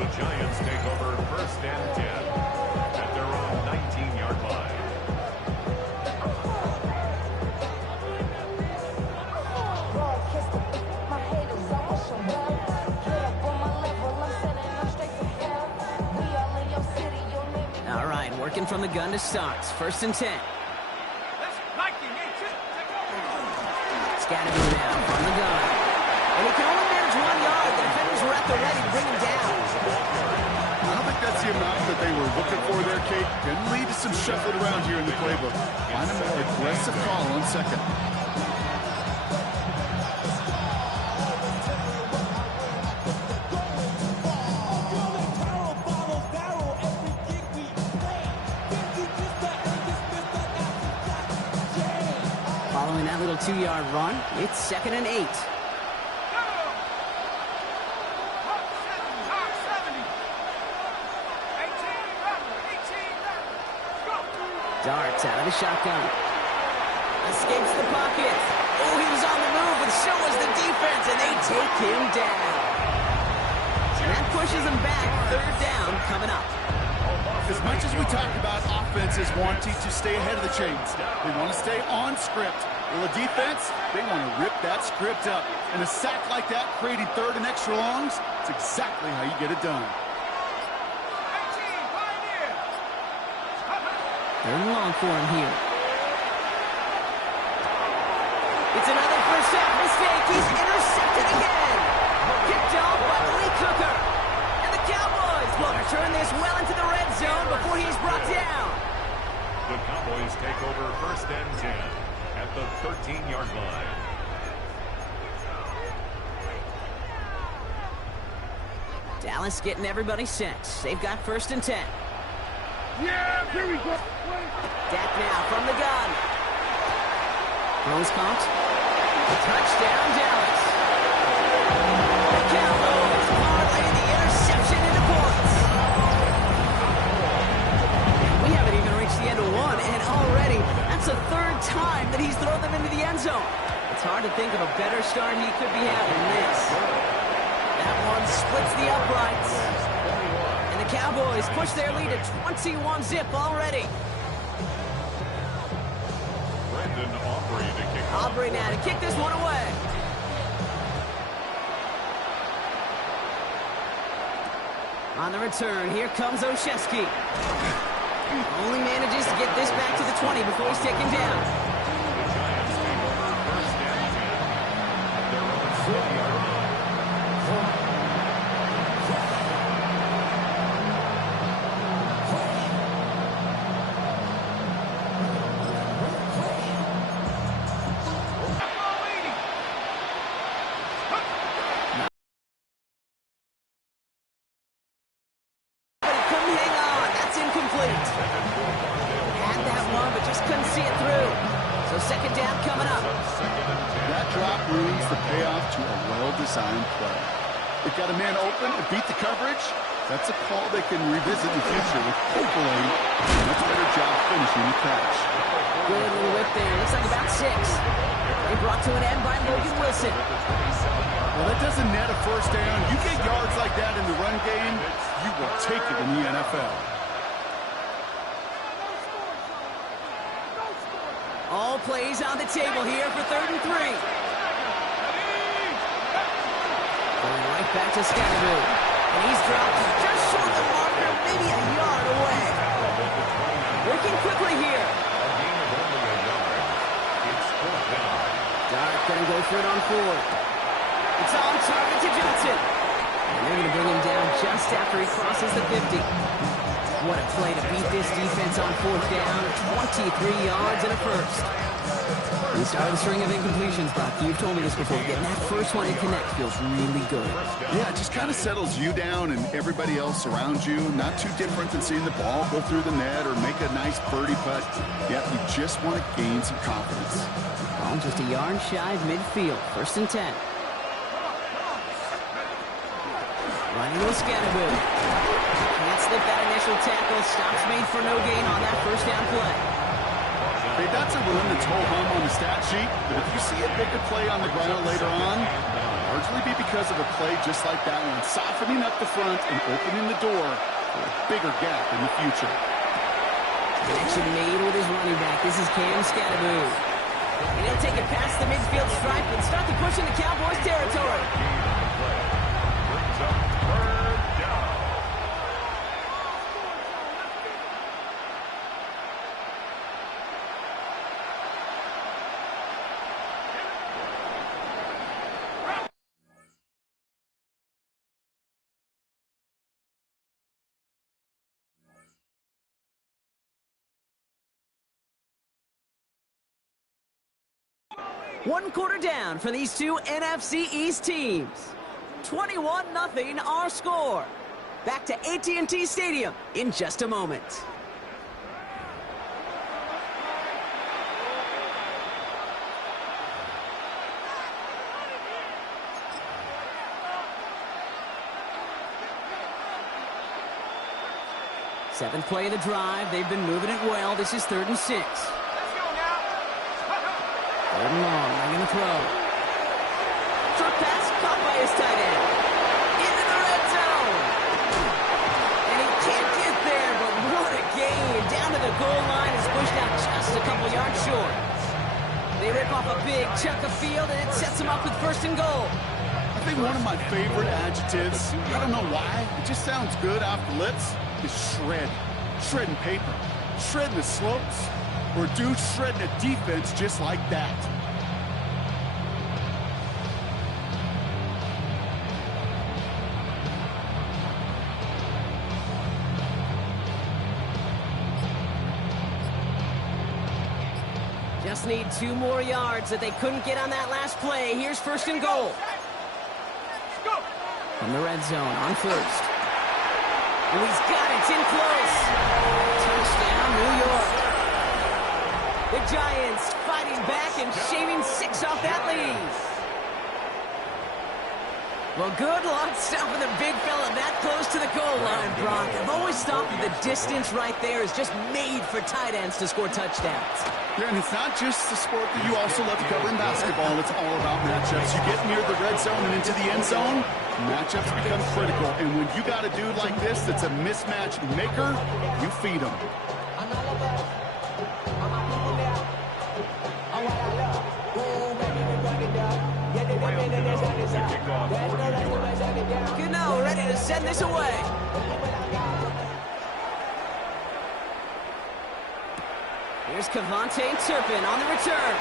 The Giants take over first and 10 at their own 19-yard line. All right, working from the gun to start. First and 10. Scatterby now from the gun. And he can only manage 1 yard. The defenders were at the ready to bring him down. I don't think that's the amount that they were looking for there, Kate. Can lead to some shuffling around here in the playbook. Find a more aggressive call on second. Following that little 2-yard run, it's second and 8. Darts out of the shotgun. Escapes the pocket. Oh, he was on the move, and so was the defense, and they take him down. And that pushes him back. Third down coming up. As much as we talk about offenses wanting to stay ahead of the chains, they want to stay on script. Well, the defense, they want to rip that script up. And a sack like that, creating third and extra longs, it's exactly how you get it done. Third and long for him here. It's another first half mistake. He's intercepted again. Picked off by Lee Cooker. And the Cowboys will return this well into the red zone before he's brought down. The Cowboys take over first and 10 at the 13-yard line. Dallas getting everybody set. They've got first and 10. Yeah, here we go. Dak now from the gun. Throws caught. Touchdown, Dallas. The Cowboys parlay the interception into points. We haven't even reached the end of one, and already that's the third time that he's thrown them into the end zone. It's hard to think of a better start he could be having than this. That one splits the uprights. And the Cowboys push their lead to 21-zip already. Brendan Aubrey to kick off. Aubrey now to kick this one away. On the return, here comes Olszewski. Only manages to get this back to the 20 before he's taken down. The Giants take over first and 10 at their own 40-yard line. Play. They've got a man open to beat the coverage. That's a call they can revisit in the future with hopefully a much better job finishing the catch. Good little whip there. Looks like about 6. They brought to an end by Logan Wilson. Well, that doesn't net a first down. You get yards like that in the run game, you will take it in the NFL. All plays on the table here for 3rd and 3. Going right back to Scatterby. And he's dropped just short of the marker, maybe a yard away. Working quickly here. A gain of only a yard. It's 4th down. Dart going to go for it on 4th. It's on target to Johnson. And they're going to bring him down just after he crosses the 50. What a play to beat this defense on 4th down. 23 yards and a first. We started a string of incompletions, Brock. You've told me this before. Getting that first one to connect feels really good. Yeah, it just kind of settles you down and everybody else around you. Not too different than seeing the ball go through the net or make a nice birdie putt. Yeah, you just want to gain some confidence. Ball just a yard shy of midfield. 1st and 10. Running with Scatterby. Can't slip that initial tackle. Stops made for no gain on that first down play. Hey, that's a run that's ho-hum on the stat sheet, but if you see a bigger play on the ground later on, hard largely be because of a play just like that one, softening up the front and opening the door for a bigger gap in the future. Connection made with his running back. This is Cam Scatteroo. And he'll take it past the midfield stripe and start the push into Cowboys territory. Brings up third down. One quarter down for these two NFC East teams. 21-0 our score. Back to AT&T Stadium in just a moment. Seventh play of the drive. They've been moving it well. This is 3rd and 6. Third and long, they're going to throw. Short pass caught by his tight end. Into the red zone. And he can't get there, but what a gain. Down to the goal line, is pushed out just a couple yards short. They rip off a big chunk of field, and it sets them up with 1st and goal. I think one of my favorite adjectives, I don't know why, it just sounds good off the lips, is shred. Shredding paper. Shredding the slopes. Or dude shredding a defense just like that. Just need 2 more yards that they couldn't get on that last play. Here's 1st and goal. From the red zone on 1st. Oh, he's got it. It's in close. Touchdown, New York. The Giants fighting back and shaving 6 off that lead. Well, good luck stopping the big fella that close to the goal line, Brock. I've always thought that the distance right there is just made for tight ends to score touchdowns. Yeah, and it's not just the sport that you also love to cover in basketball. It's all about matchups. You get near the red zone and into the end zone, matchups become critical. And when you got a dude like this that's a mismatch maker, you feed him. Gano ready to send this away. Here's Kevontae Turpin on the return.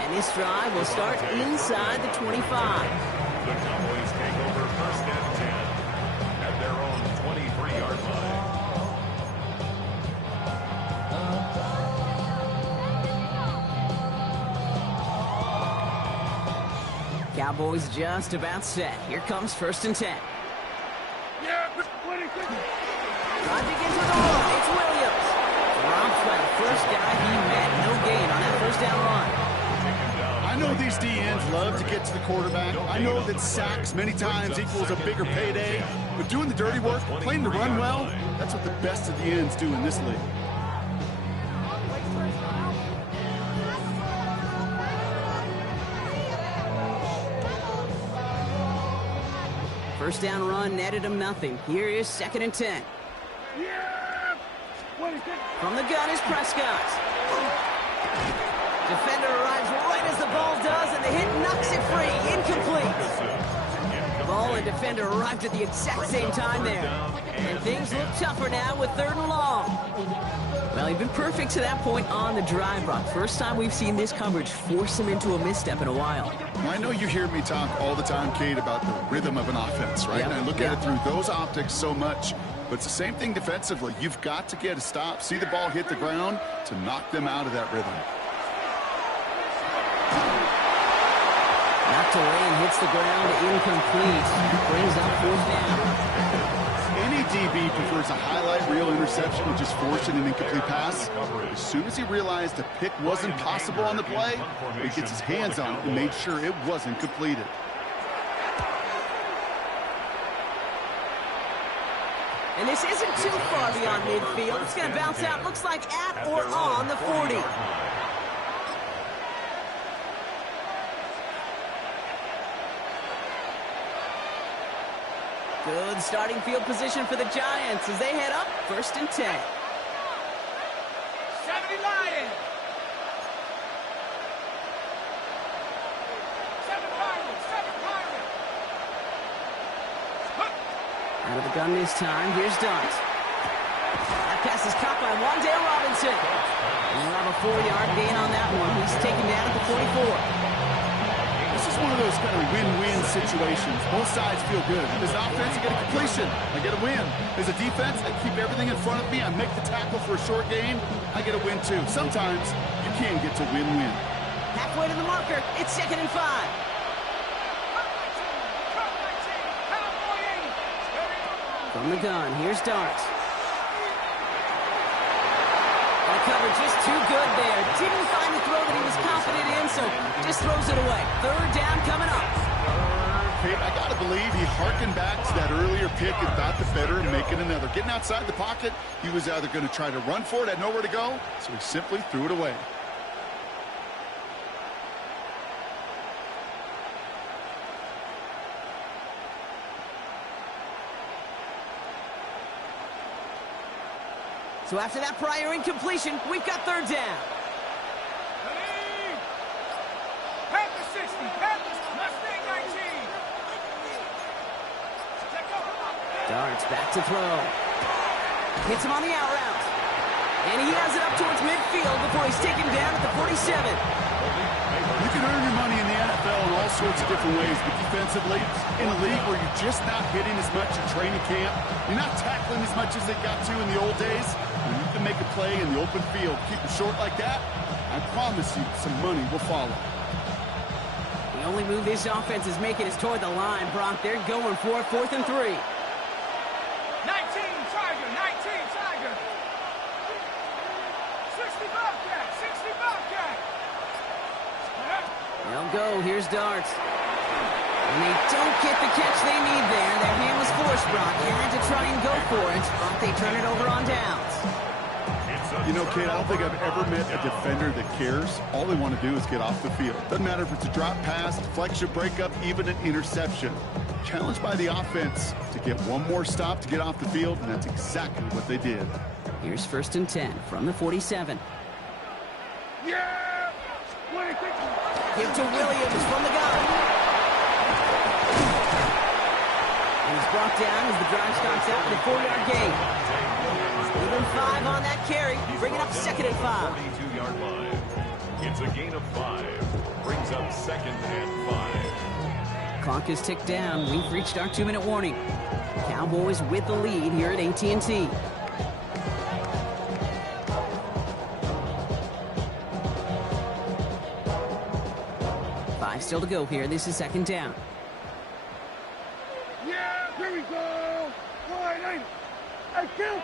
And this drive will start inside the 25. The Cowboys take over 1st and 10 at their own 23-yard line. Cowboys just about set. Here comes 1st and 10. Drive begins with a run. It's Williams. Dropped by the first guy he met. No gain on that 1st down run. I know these D-ends love to get to the quarterback. I know that sacks many times equals a bigger payday. But doing the dirty work, playing the run well, that's what the best of the ends do in this league. First down run netted him nothing. Here is 2nd and 10. From the gun is Prescott. Defender arrives right as the ball does, and the hit knocks it free. Incomplete. Ball and defender arrived at the exact same time there. And things look tougher now with 3rd and long. Well, he's been perfect to that point on the drive, Brock. First time we've seen this coverage force him into a misstep in a while. Well, I know you hear me talk all the time, Kate, about the rhythm of an offense, right? Yep. And I look at it through those optics so much. But it's the same thing defensively. You've got to get a stop, see the ball hit the ground to knock them out of that rhythm. Knocked away and hits the ground, incomplete. Brings up 4th down. Any DB prefers a highlight reel interception and just forcing an incomplete pass. As soon as he realized a pick wasn't possible on the play, he gets his hands on it and made sure it wasn't completed. And this isn't too far beyond midfield. It's going to bounce out, looks like at or on the 40. Good starting field position for the Giants as they head up 1st and 10. 70 Lions. 7 Pirates. 7 Pirates. Out of the gun this time. Here's Dart. That pass is caught by Wan'Dale Robinson. And we'll have a 4-yard gain on that one. He's taken down at the 44. This is one of those kind of win-win situations. Both sides feel good. As an offense, I get a completion. I get a win. As a defense, I keep everything in front of me. I make the tackle for a short gain. I get a win, too. Sometimes you can get to win-win. Halfway to the marker. It's 2nd and 5. From the gun, here's Dart. And the cover just too good there. Didn't find the throw that he was confident in, so just throws it away. 3rd down coming up. I got to believe he harkened back to that earlier pick and thought the better and make it another. Getting outside the pocket, he was either going to try to run for it, had nowhere to go, so he simply threw it away. So after that prior incompletion, we've got 3rd down. Panthers 60. Panthers Mustang 19. Dart's back to throw. Hits him on the out route. And he has it up towards midfield before he's taken down at the 47. You can earn your money in the NFL in all sorts of different ways, but defensively, in a league where you're just not hitting as much in training camp, you're not tackling as much as they got to in the old days, when you can make a play in the open field, keep it short like that, I promise you some money will follow. The only move this offense is making is toward the line, Brock. They're going for it, 4th and 3. 19 Tiger. 19 Tiger. 60 Bobcat. 60 Bobcat. They'll go. Here's Dart. And they don't get the catch they need there. Their hand was forced, Brock. They had to try and go for it, but they turn it over on downs. You know, kid, I don't think I've ever met a defender that cares. All they want to do is get off the field. Doesn't matter if it's a drop pass, deflection, breakup, even an interception. Challenged by the offense to get one more stop to get off the field, and that's exactly what they did. Here's 1st and 10 from the 47. Yeah! Give to Williams from the gun. And he's brought down as the drive starts out with a 4-yard gain. Even 5 on that carry, bringing up 2nd and 5. 42-yard line. It's a gain of 5. Brings up 2nd and 5. Clock is ticked down. We've reached our 2-minute warning. Cowboys with the lead here at AT&T. Still to go here. This is 2nd down. Yeah, here we go. Hey, kill.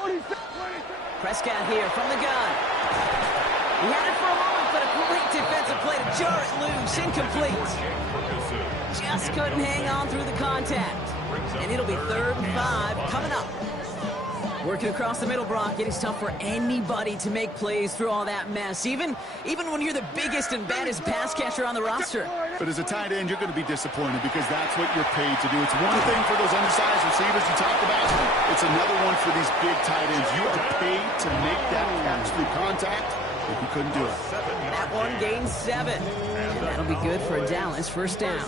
26. Prescott here from the gun. He had it for a moment, but a great defensive play to jar it loose. Incomplete. Just couldn't hang on through the contact. And it'll be 3rd and 5 coming up. Working across the middle, Brock. It is tough for anybody to make plays through all that mess, even when you're the biggest and baddest pass catcher on the roster. But as a tight end, you're going to be disappointed because that's what you're paid to do. It's one thing for those undersized receivers you talk about. It's another one for these big tight ends. You are paid to make that catch through contact, and you couldn't do it. That one gains 7. And that'll be good for a Dallas 1st down.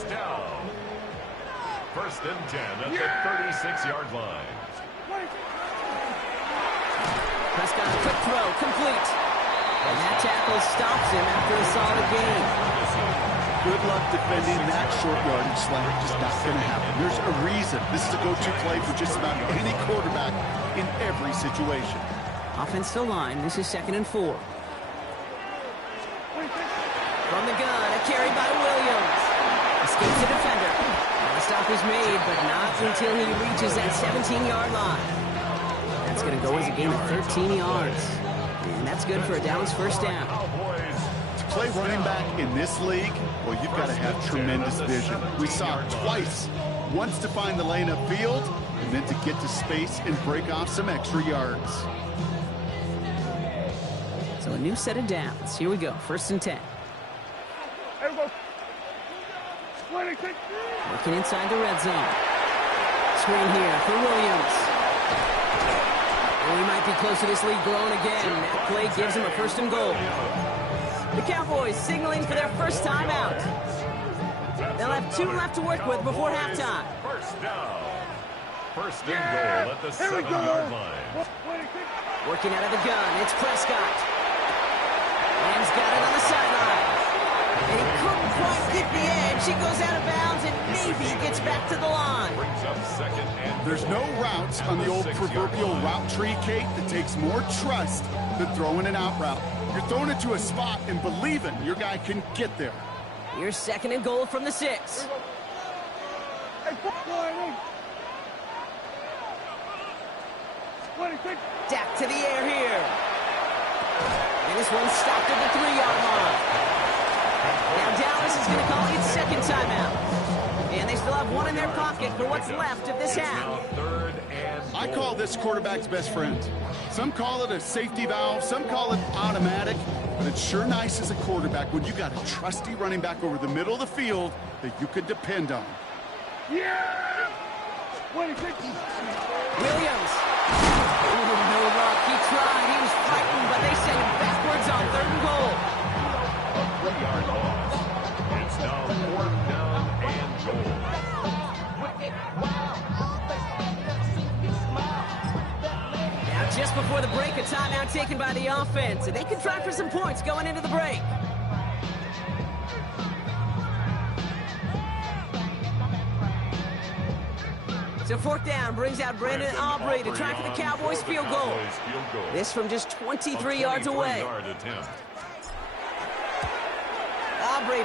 1st and 10 at the 36-yard line. Prescott, quick throw, complete. And that tackle stops him after a solid gain. Good luck defending that short yardage slant. Just not going to happen. There's a reason. This is a go-to play for just about any quarterback in every situation. Offense to line. This is 2nd and 4. From the gun, a carry by Williams. Escapes the defender. And the stop is made, but not until he reaches that 17-yard line. That's going to go as a gain of 13 yards. And that's good for a Dallas 1st down. To play running back in this league, well, you've got to have tremendous vision. We saw it twice. Once to find the lane upfield, and then to get to space and break off some extra yards. So a new set of downs. Here we go. 1st and 10. 26. Working inside the red zone. Screen here for Williams. And he might be close to this lead growing again. That play gives him a 1st and goal. The Cowboys signaling for their first time out. They'll have 2 left to work with before halftime. First down. First and goal at the 7-yard line. 26. Working out of the gun, it's Prescott. Rams got it on the sideline. And he couldn't quite get the edge. He goes out of bounds and maybe gets back to the line. Brings up 2nd and There's no route on the old proverbial route tree, Kate, that takes more trust than throwing an out route. You're throwing it to a spot and believing your guy can get there. Here's 2nd and goal from the 6. Hey, 26. Dak to the air here. And this one's stopped at the 3-yard line. Now Dallas is going to call its 2nd timeout. And they still have 1 in their pocket for what's left of this half. 3rd and I call this quarterback's best friend. Some call it a safety valve, some call it automatic, but it's sure nice as a quarterback when you got a trusty running back over the middle of the field that you can depend on. Yeah! 26. Williams. Ooh, no luck. He tried. He was frightened, but they send him backwards on 3rd and goal. a 3-yard loss. It's now 4th down and goal. Now, just before the break, a timeout taken by the offense. And they can try for some points going into the break. So 4th down brings out Brandon Aubrey to try for the Cowboys field goal. This from just 23 yards away. Aubrey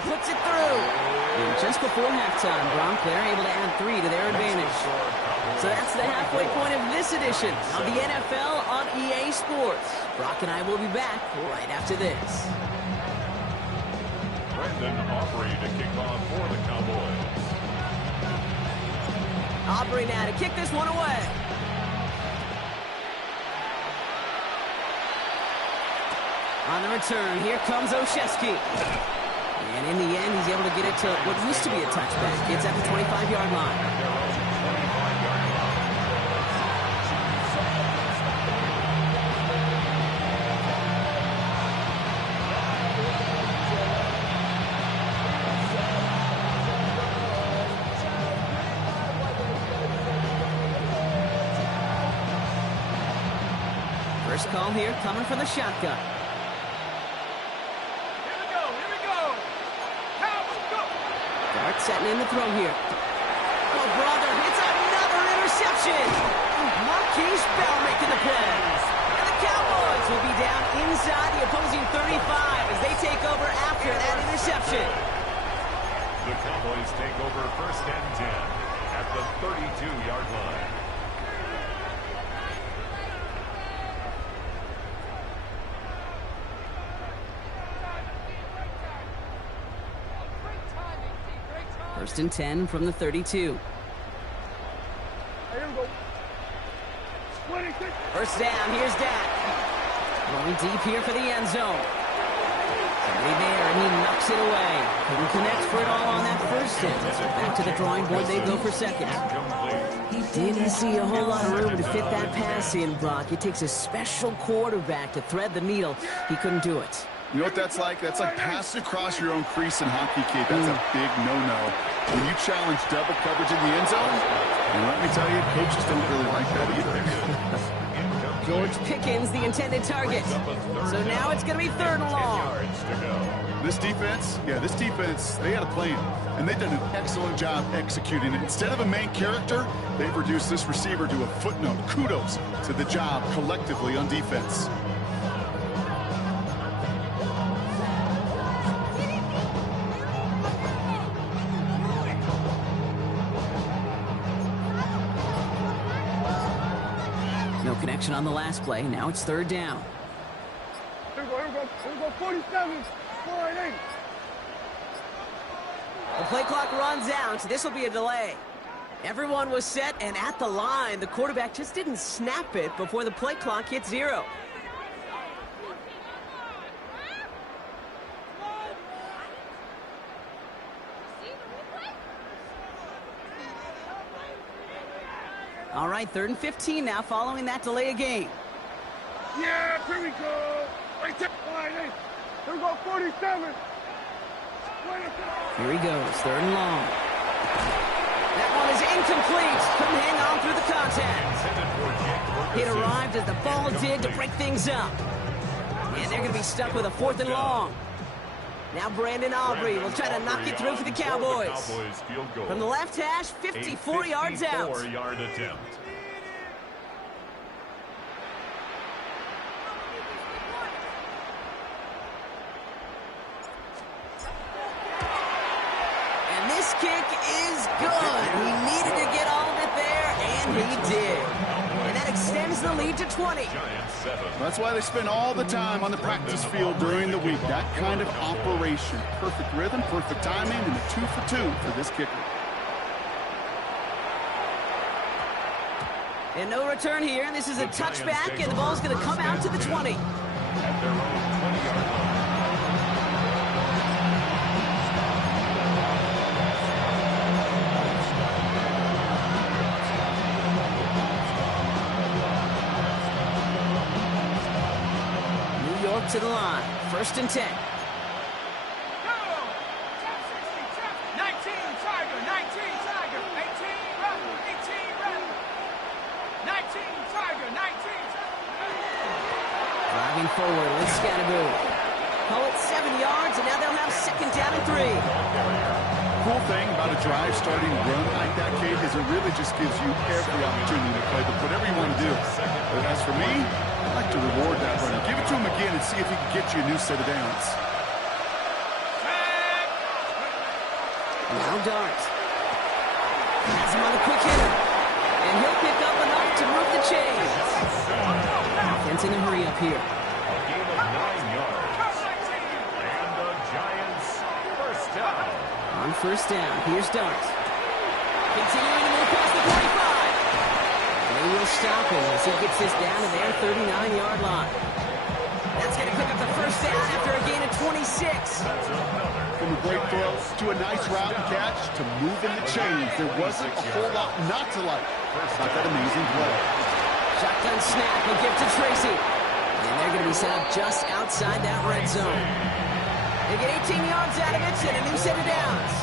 puts it through. And just before halftime, Bronx, they're able to add 3 to their advantage. So that's the halfway point of this edition of the NFL on EA Sports. Brock and I will be back right after this. Brandon Aubrey to kick off for the Cowboys. Aubrey now to kick this one away. On the return, here comes Olszewski. And in the end, he's able to get it to what used to be a touchback. It's at the 25-yard line. First call here coming from the shotgun. Dart setting in the throw here. Oh, brother, it's another interception. Marquise Bell making the play. And the Cowboys will be down inside the opposing 35 as they take over after that interception. The Cowboys take over 1st and 10 at the 32-yard line. First and 10 from the 32. Here we go. 26. First down, here's Dak. Going deep here for the end zone. Somebody there, and he knocks it away. Couldn't connect for it all on that first hit. So back to the drawing board, they go for 2nd. He didn't see a whole lot of room to fit that pass in, Brock. It takes a special quarterback to thread the needle. He couldn't do it. You know what that's like? That's like passing across your own crease in hockey, Kate. That's a big no-no. When you challenge double coverage in the end zone, and let me tell you, coaches don't really like that either. George Pickens, the intended target. So now it's going to be 3rd and long. This defense, they had a plan, and they've done an excellent job executing it. Instead of a main character, they've reduced this receiver to a footnote. Kudos to the job collectively on defense. No connection on the last play. Now it's 3rd down. Here we go. 47. 48. The play clock runs out. This will be a delay. Everyone was set and at the line. The quarterback just didn't snap it before the play clock hit 0. All right, 3rd and 15 now following that delay of game. Yeah, here we go. Right there. Line 8. Here we go, 47. Here he goes, 3rd and long. That one is incomplete. Couldn't hang on through the contact. It arrived as the ball did to break things up. And they're going to be stuck with a 4th and long. Now Brandon Aubrey will try to knock it through for the Cowboys. From the left hash, 54 yards out. 54-yard attempt. And this kick is good. He needed to get all of it there, and he did. And that extends the lead to 20. Giants 7. That's why they spend all the time on the practice field during the week. That kind of operation. Perfect rhythm, perfect timing, and a 2 for 2 for this kicker. And no return here. This is a touchback, and the ball's going to come out to the 20. At their own 20-yard line. New York to the line. 1st and 10. 19 Driving forward with Scatterboo. Call it 7 yards, and now they'll have 2nd down and 3. Cool thing about a drive starting run like that, Kate, is it really just gives you every opportunity to play with whatever you want to do. But as for me, I'd like to reward that runner. Give it to him again and see if he can get you a new set of downs. Now Dart. Has him on a quick hitter. And he'll pick up enough to move the chains. Offense in a hurry up here. A gain of 9 yards. And the Giants first down. On 1st down, here's Dart. Continuing to move past the 45. They will stop him as he gets this down to their 39-yard line. That's going to pick up the 1st down after a gain of 26. That's another. From a great throw to a nice route and catch to moving the chains. There wasn't a whole lot not to like about that amazing play. Shotgun snap will give to Tracy. And they're going to be set up just outside that red zone. They get 18 yards out of it and a new set of downs.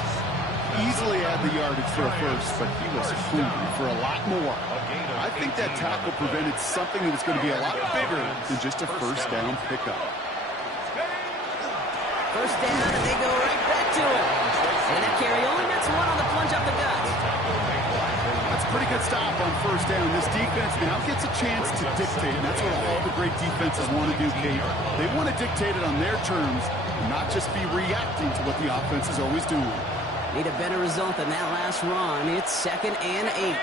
Easily had the yardage for a first, but he was hungry for a lot more. I think that tackle prevented something that was going to be a lot bigger than just a 1st down pickup. 1st down, and they go right back to it. And that carry only gets 1 on the plunge up the gut. That's a pretty good stop on 1st down. This defense now gets a chance to dictate, and that's what all the great defenses want to do, Kate. They want to dictate it on their terms, and not just be reacting to what the offense is always doing. Need a better result than that last run. It's 2nd and 8.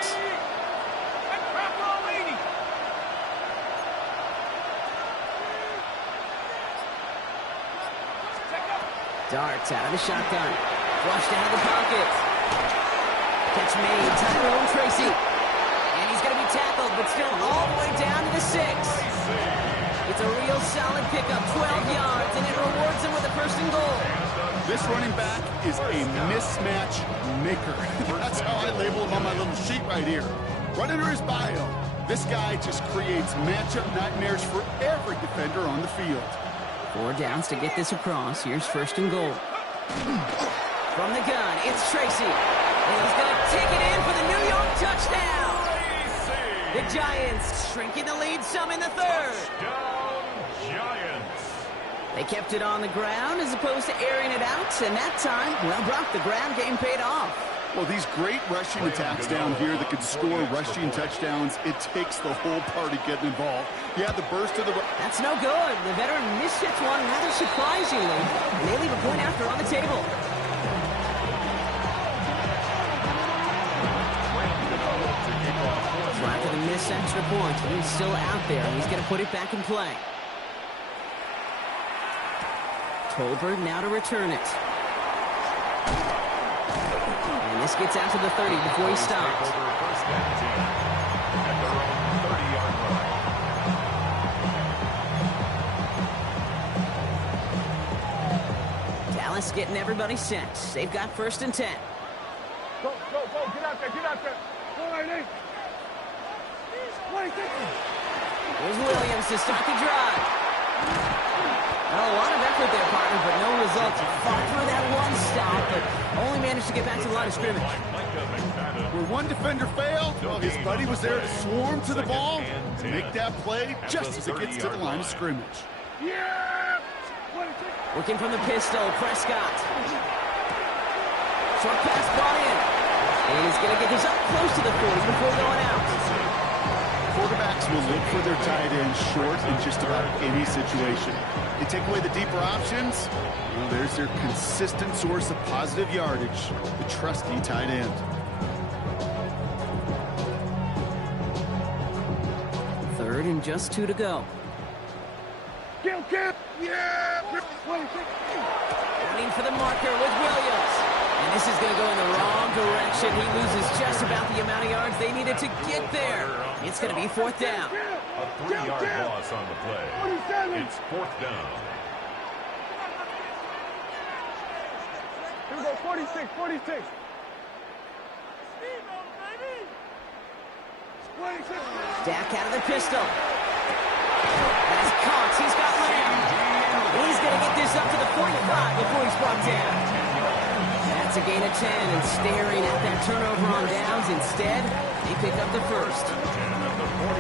Darts out of the shotgun. Flushed out of the pocket. Catch made. Tyrone Tracy. And he's going to be tackled, but still all the way down to the 6. It's a real solid pickup, 12 yards, and it rewards him with a 1st and goal. This running back is a mismatch maker. That's how I label him on my little sheet right here. Right under his bio. This guy just creates matchup nightmares for every defender on the field. 4 downs to get this across. Here's 1st and goal. From the gun, it's Tracy. And he's going to take it in for the New York touchdown. The Giants shrinking the lead some in the 3rd. Down Giants. They kept it on the ground as opposed to airing it out. And that time, well, Brock, the ground game paid off. Well, these great rushing attacks down here that can score rushing touchdowns, it takes the whole party getting involved. Yeah, the burst of the... That's no good. The veteran mishits one rather surprisingly, and they leave a point after on the table. So after the missed extra point, he's still out there, and he's going to put it back in play. Tolbert now to return it. And this gets out to the 30 before he stops. Over 1st and 10 at their own 30-yard line. Dallas getting everybody set. They've got 1st and 10. Go, go, go. Get out there, get out there. Line 8. Here's Williams to start the drive. Well, a lot of effort there, partner, but no results. Fought through that one stop, but only managed to get back to the line of scrimmage. Where one defender failed, well, his buddy was there to swarm to the ball, to make that play just as it gets to the line of scrimmage. Yeah! Working from the pistol, Prescott. Short pass brought in. And he's going to get this up close to the 40 before going out. Quarterbacks will look for their tight end short in just about any situation. They take away the deeper options. Well, there's their consistent source of positive yardage, the trusty tight end. Third and just 2 to go. Kill, yeah! 26. Running for the marker with Williams. And this is going to go in the wrong direction. He loses just about the amount of yards they needed to get there. It's going to be 4th down. A 3-yard loss on the play. 47. It's 4th down. Here we go, 46, 46. 26. Dak out of the pistol. That's Cox. He's got Lamb. He's going to get this up to the 45 before he's brought down. That's a gain of 10, and staring at that turnover on downs. Instead, they pick up the first.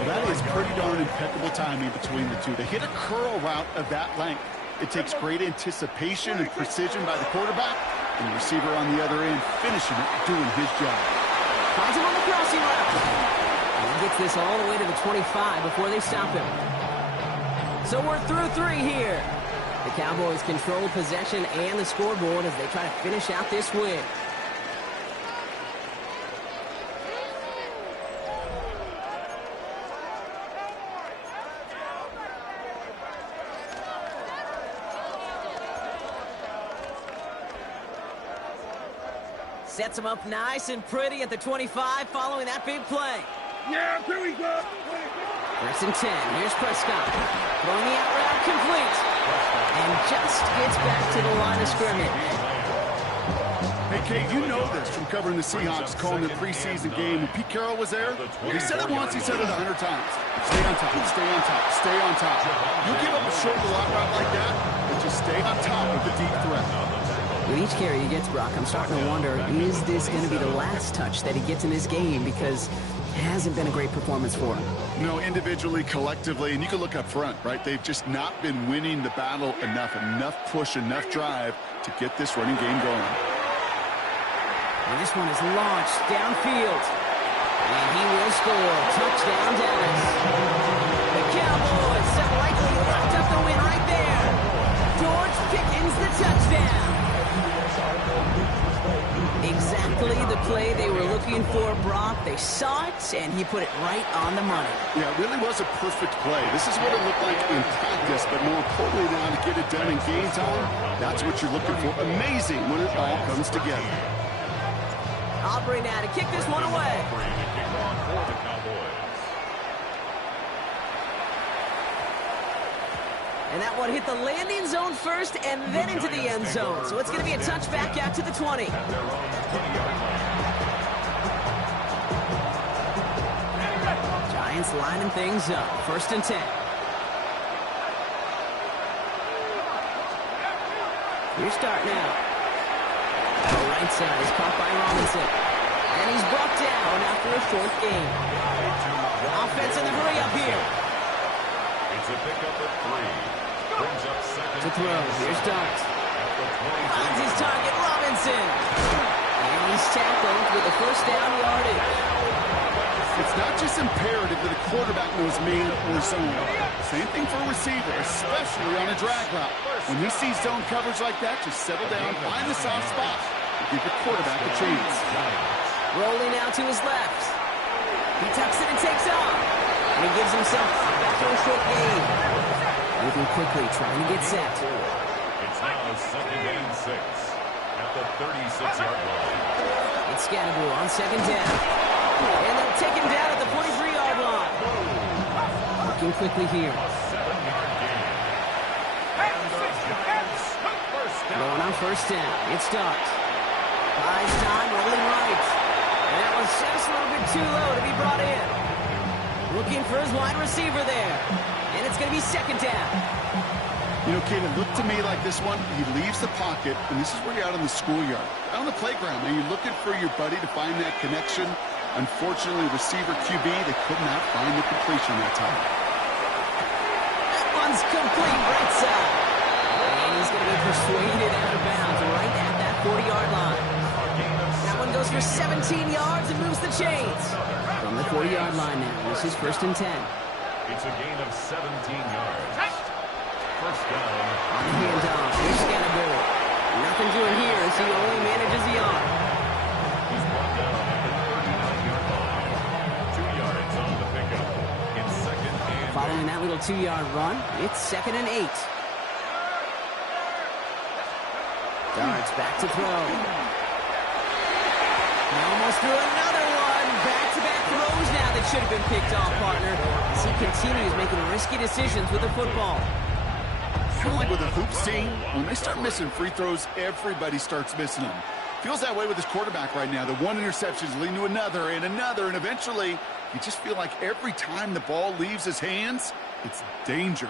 That is pretty darn impeccable timing between the two. They hit a curl route of that length. It takes great anticipation and precision by the quarterback, and the receiver on the other end finishing it, doing his job. Finds him on the crossing route. And he gets this all the way to the 25 before they stop him. So we're through 3 here. The Cowboys control possession and the scoreboard as they try to finish out this win. Sets him up nice and pretty at the 25 following that big play. Yeah, here we go. 1st and 10. Here's Prescott. Throwing the out route complete. And just gets back to the line of scrimmage. Hey, Kate, you know this from covering the Seahawks, calling their preseason game. When Pete Carroll was there, he said it once, he said it 100 times. Stay on top, stay on top, stay on top. You give up a short lot route like that, but just stay on top of the deep threat. With each carry he gets, Brock, I'm starting to wonder, is this going to be the last touch that he gets in this game? Because it hasn't been a great performance for him. No, individually, collectively, and you can look up front, right? They've just not been winning the battle enough push, enough drive to get this running game going. And this one is launched downfield. And he will score. Touchdown, Dallas. The Cowboys have likely locked up the win right there. George Pickens, the touchdown. Exactly the play they were looking for, Brock. They saw it, and he put it right on the money. Yeah, it really was a perfect play. This is what it looked like in practice, but more importantly now to get it done in game time, that's what you're looking for. Amazing when it all comes together. Aubrey now to kick this one away. And that one hit the landing zone first and then into the end zone. So it's going to be a touchback out to the 20. Giants lining things up. 1st and 10. Your start now. The right side is caught by Robinson. And he's brought down after a short gain. Offense in the hurry up here. It's a pickup of 3. Brings up 2nd To throw. Here's Dart. Finds his target, Robinson. And he's tackled with a 1st down yardage. It's not just imperative that a quarterback knows man or zone. Same thing for a receiver, especially on a drag route. When he sees zone coverage like that, just settle down, find the soft spot, and give the quarterback a chance. Rolling out to his left. He tucks it and takes off. And he gives himself up after a short gain. Moving quickly, trying to get set. It's now 2nd and 6 at the 36-yard line. It's Scatterboo on 2nd down. And they'll take him down at the 43-yard line. Looking quickly here. 7-yard gain. Going on 1st down. It's Dart. Buys time, rolling right. And that was just a little bit too low to be brought in. Looking for his wide receiver there. And it's going to be second down. You know, Kate, it looked to me like this one, he leaves the pocket, and this is where you're out on the schoolyard, out on the playground, and you're looking for your buddy to find that connection. Unfortunately, receiver QB, they could not find the completion that time. That one's complete right side. And he's going to be persuaded out of bounds right at that 40-yard line. That one goes for 17 yards and moves the chains. From the 40-yard line now, this is first and 10. It's a gain of 17 yards. First down. On the handoff, here's Scannable. Nothing doing here as he only manages a yard. He's brought down at the 39-yard line. 2 yards on the pickup. In second and Following that little 2-yard run, it's second and 8. Darts back to throw. He almost threw another one. Back-to-back throws now that should have been picked off, partner, as he continues making risky decisions with the football. I feel like with a hoops team, when they start missing free throws, everybody starts missing them. Feels that way with his quarterback right now. The one interception is leading to another, and eventually, you just feel like every time the ball leaves his hands, it's danger.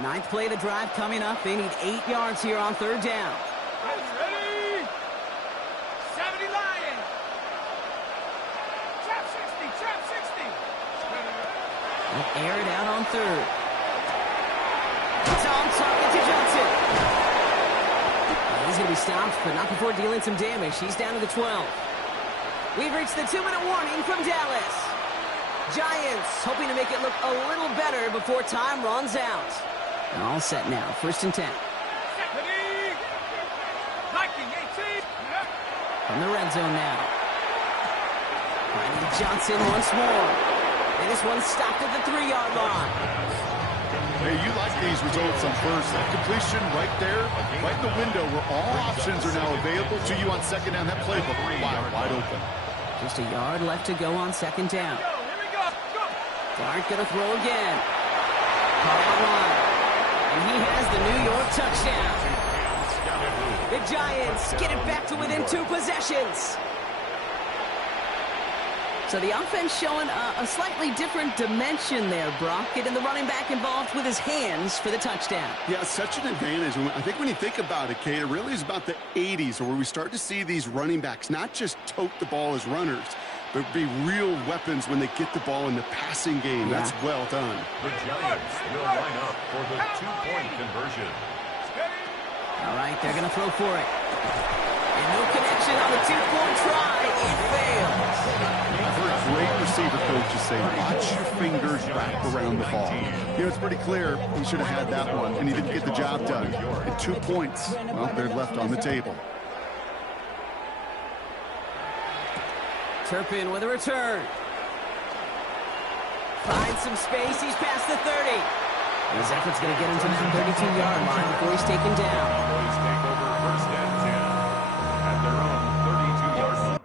Ninth play of the drive coming up. They need 8 yards here on third down. Ready? 70 Lions. Trap 60, trap 60. They'll air it out on third. It's on target to Johnson. He's going to be stopped, but not before dealing some damage. He's down to the 12. We've reached the 2-minute warning from Dallas. Giants hoping to make it look a little better before time runs out. All set now, first and 10. Ready? Viking 18. From the red zone now. Finding Johnson once more. And this one stopped at the 3-yard line. Hey, you like these results on first. That completion right there, right in the window where all options are now available to you on second down. That playbook wide open. Just a yard left to go on second down. Here we go. Go. Dart gonna throw again. Caught out wide. And he has the New York touchdown. The Giants get it back to within 2 possessions. So the offense showing a slightly different dimension there, Brock. Getting the running back involved with his hands for the touchdown. Yeah, such an advantage. And I think when you think about it, Kate, it really is about the 80s where we start to see these running backs not just tote the ball as runners, but be real weapons when they get the ball in the passing game. Yeah. That's well done. The Giants will line up for the 2-point conversion. All right, they're going to throw for it. And no connection on the 2-point try. It fails. I've heard great receiver coaches say, watch your fingers wrap around the ball. You know, it's pretty clear he should have had that one, and he didn't get the job done. And 2 points, well, they're left on the table. Turpin with a return. Finds some space. He's past the 30. His effort's going to get him to that 32-yard line before he's taken down. Boys take over first and 10 at their own 32-yard line.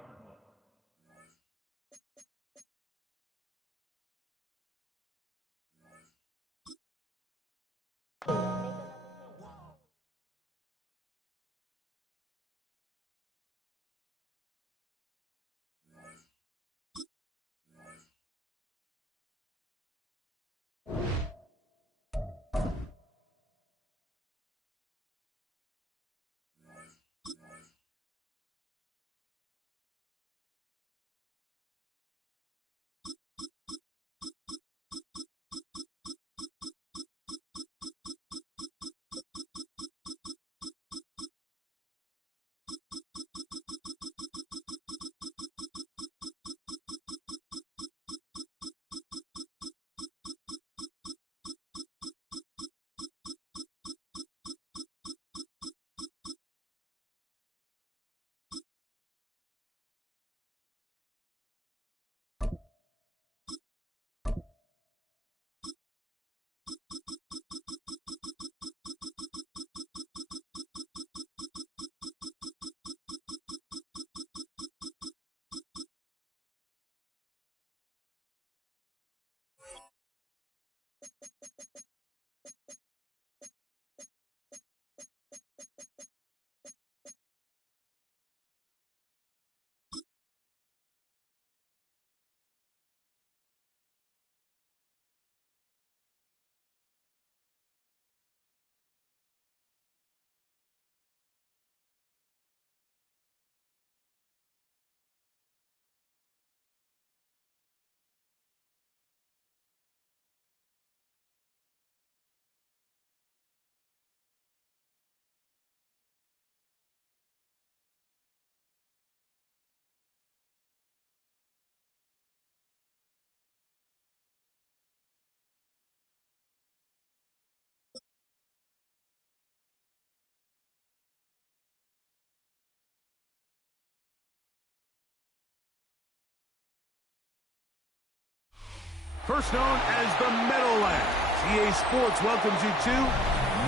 first known as the Meadowlands. EA Sports welcomes you to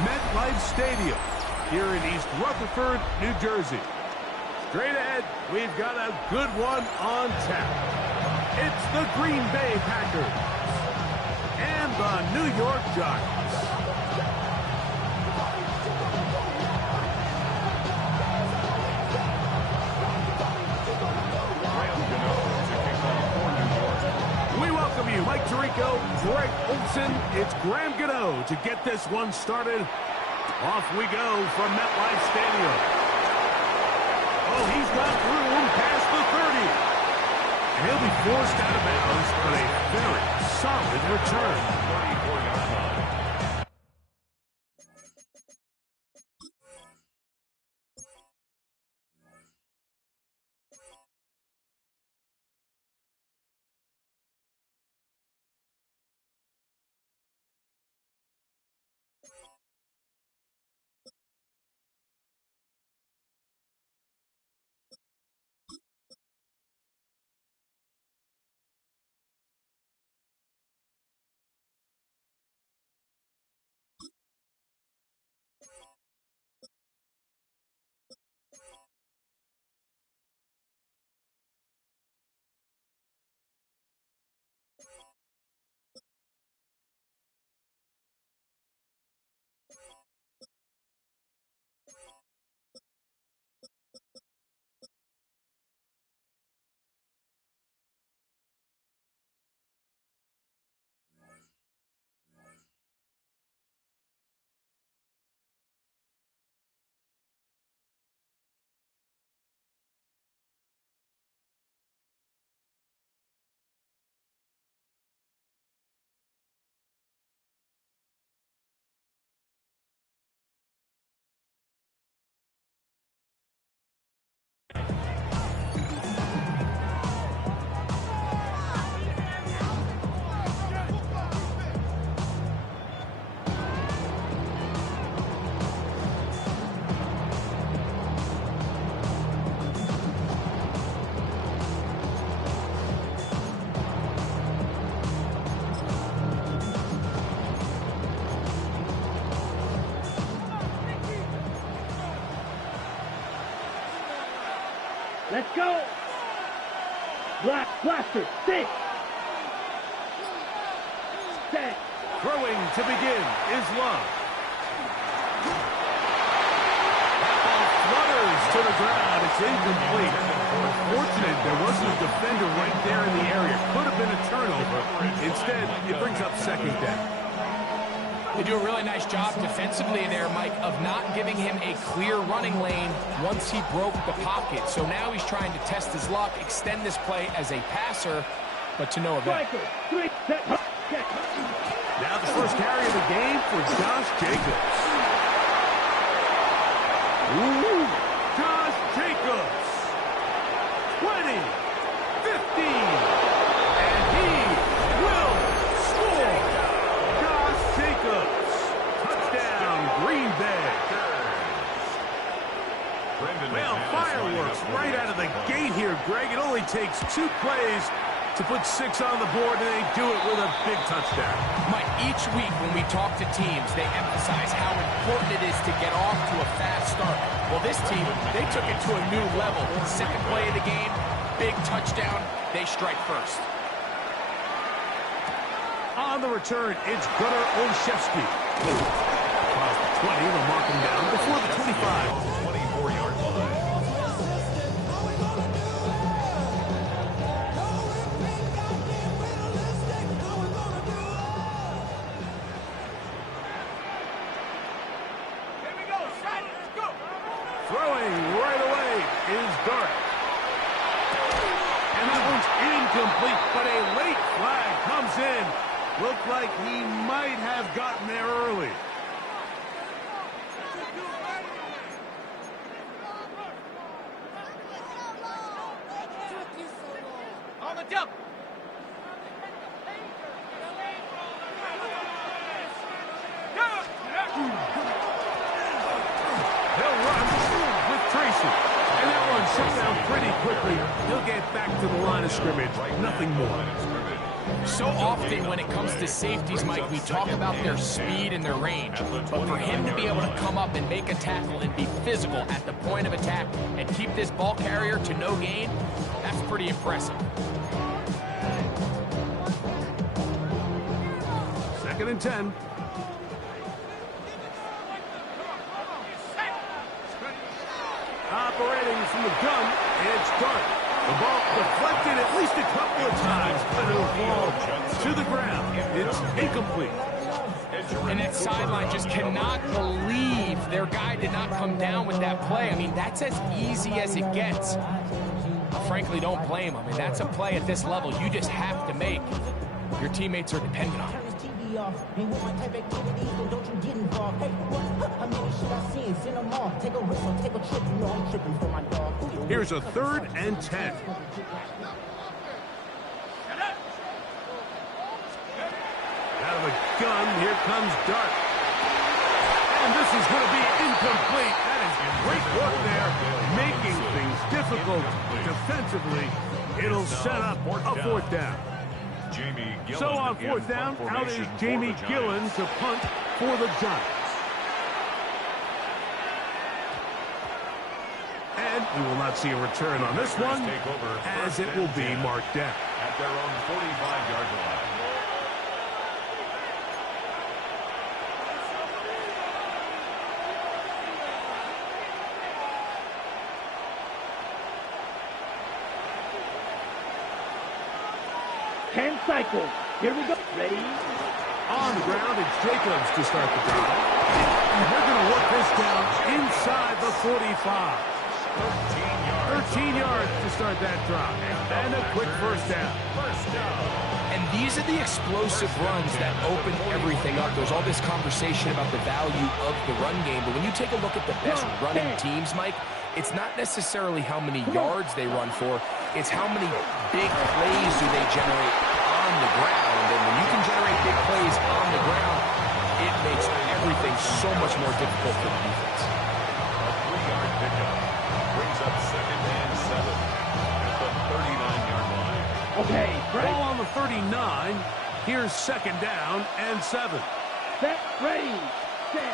MetLife Stadium here in East Rutherford, New Jersey. Straight ahead, we've got a good one on tap. It's the Green Bay Packers and the New York Giants. We welcome you, Mike Tirico, Greg Olson. It's Graham Gano to get this one started. Off we go from MetLife Stadium. Oh, he's got room past the 30. And he'll be forced out of bounds on a very solid return. 34-yard line. Let's go. Blaster, stick. Set. Throwing to begin is Love. That ball flutters to the ground. It's incomplete. Unfortunate there wasn't a defender right there in the area. Could have been a turnover. Instead, it brings up second down. They do a really nice job defensively there, Mike, of not giving him a clear running lane once he broke the pocket. So now he's trying to test his luck, extend this play as a passer, but to no avail. Now the first carry of the game for Josh Jacobs. Ooh, Josh Jacobs. 20, 15, and he will score. Josh Jacobs. Touchdown, Green Bay. Well, fireworks right out of the gate here, Greg. It only takes 2 plays to put 6 on the board, and they do it with a big touchdown. Mike, each week when we talk to teams, they emphasize how important it is to get off to a fast start. Well, this team, they took it to a new level. Second play of the game, big touchdown, they strike first. On the return, it's Gunnar Olszewski. Across the 20, they'll mark him down before the 25. 24-yard line. Throwing right away is Dart. And that one's incomplete, but a late flag comes in. Looked like he might have gotten there early. On the jump. He'll run with Tracy. And that one shut down pretty quickly. He'll get back to the line of scrimmage. Nothing more. So often when it comes to safeties, Mike, we talk about their speed and their range. But for him to be able to come up and make a tackle and be physical at the point of attack and keep this ball carrier to no gain, that's pretty impressive. Second and 10. Operating from the gun, it's Dart. The ball deflected at least a couple of times, but it'll fall to the ground. It's incomplete. And that sideline just cannot believe their guy did not come down with that play. I mean, that's as easy as it gets. I frankly don't blame him. And that's a play at this level you just have to make. Your teammates are dependent on it. Here's a 3rd and 10. Out of a gun, here comes Dart. And this is going to be incomplete. That is great work there, making things difficult defensively. It'll set up a 4th down. So on 4th down, out is Jamie Gillen to punt for the Giants. And we will not see a return on this one, as it will be marked down. At their own 45-yard line. Cycle. Here we go. Ready? On the ground, it's Jacobs to start the drive. And they're going to work this down inside the 45. 13 yards to start that drive. And a quick first down. And these are the explosive runs that open everything up. There's all this conversation about the value of the run game, but when you take a look at the best running teams, Mike, it's not necessarily how many yards they run for, it's how many big plays do they generate on the ground. And when you can generate big plays on the ground, it makes everything so much more difficult for the defense. A 3-yard pickup brings up 2nd and 7 at the 39-yard line. Okay, ready? Ball on the 39. Here's 2nd down and 7. Set, ready, set.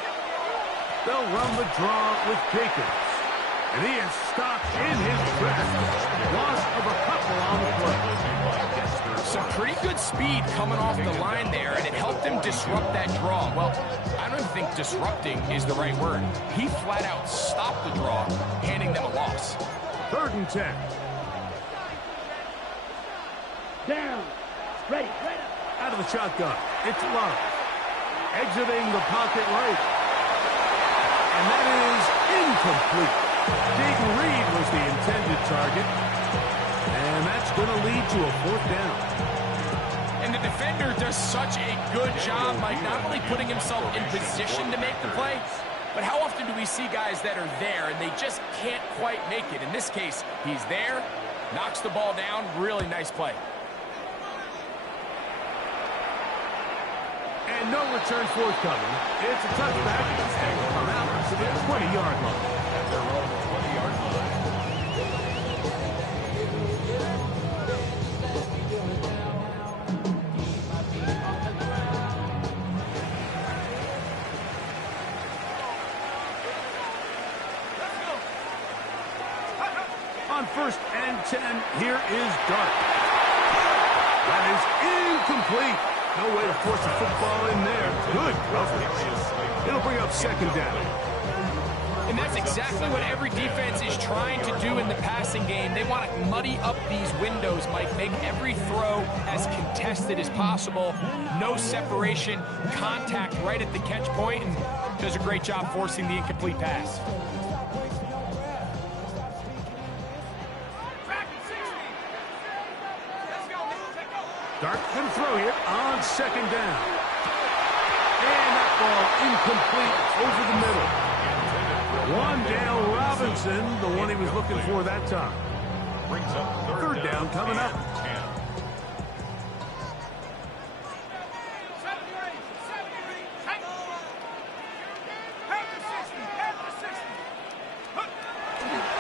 They'll run the draw with Jacobs. And he is stopped in his tracks. Loss of a couple on the play. Some pretty good speed coming off the line there, and it helped him disrupt that draw. Well, I don't think disrupting is the right word. He flat out stopped the draw, handing them a loss. 3rd and 10. Down. Ready, ready. Out of the shotgun. It's Love. Exiting the pocket right. And that is incomplete. Dayton Reed was the intended target. And that's going to lead to a 4th down. And the defender does such a good job, Mike, not only putting himself in position to make the play, but how often do we see guys that are there and they just can't quite make it? In this case, he's there, knocks the ball down, really nice play. And no return forthcoming. It's a touchback. And will come out to the 20-yard line. At their own 20-yard line. On 1st and 10, here is Dart. That is incomplete. No way to force the football in there. Good coverage. It'll bring up 2nd down. And that's exactly what every defense is trying to do in the passing game. They want to muddy up these windows, Mike, make every throw as contested as possible. No separation, contact right at the catch point, and does a great job forcing the incomplete pass. Dart can throw here on 2nd down. And that ball incomplete over the middle. Wan'Dale Robinson, the one he was looking for that time. Brings up 3rd down coming up. 10.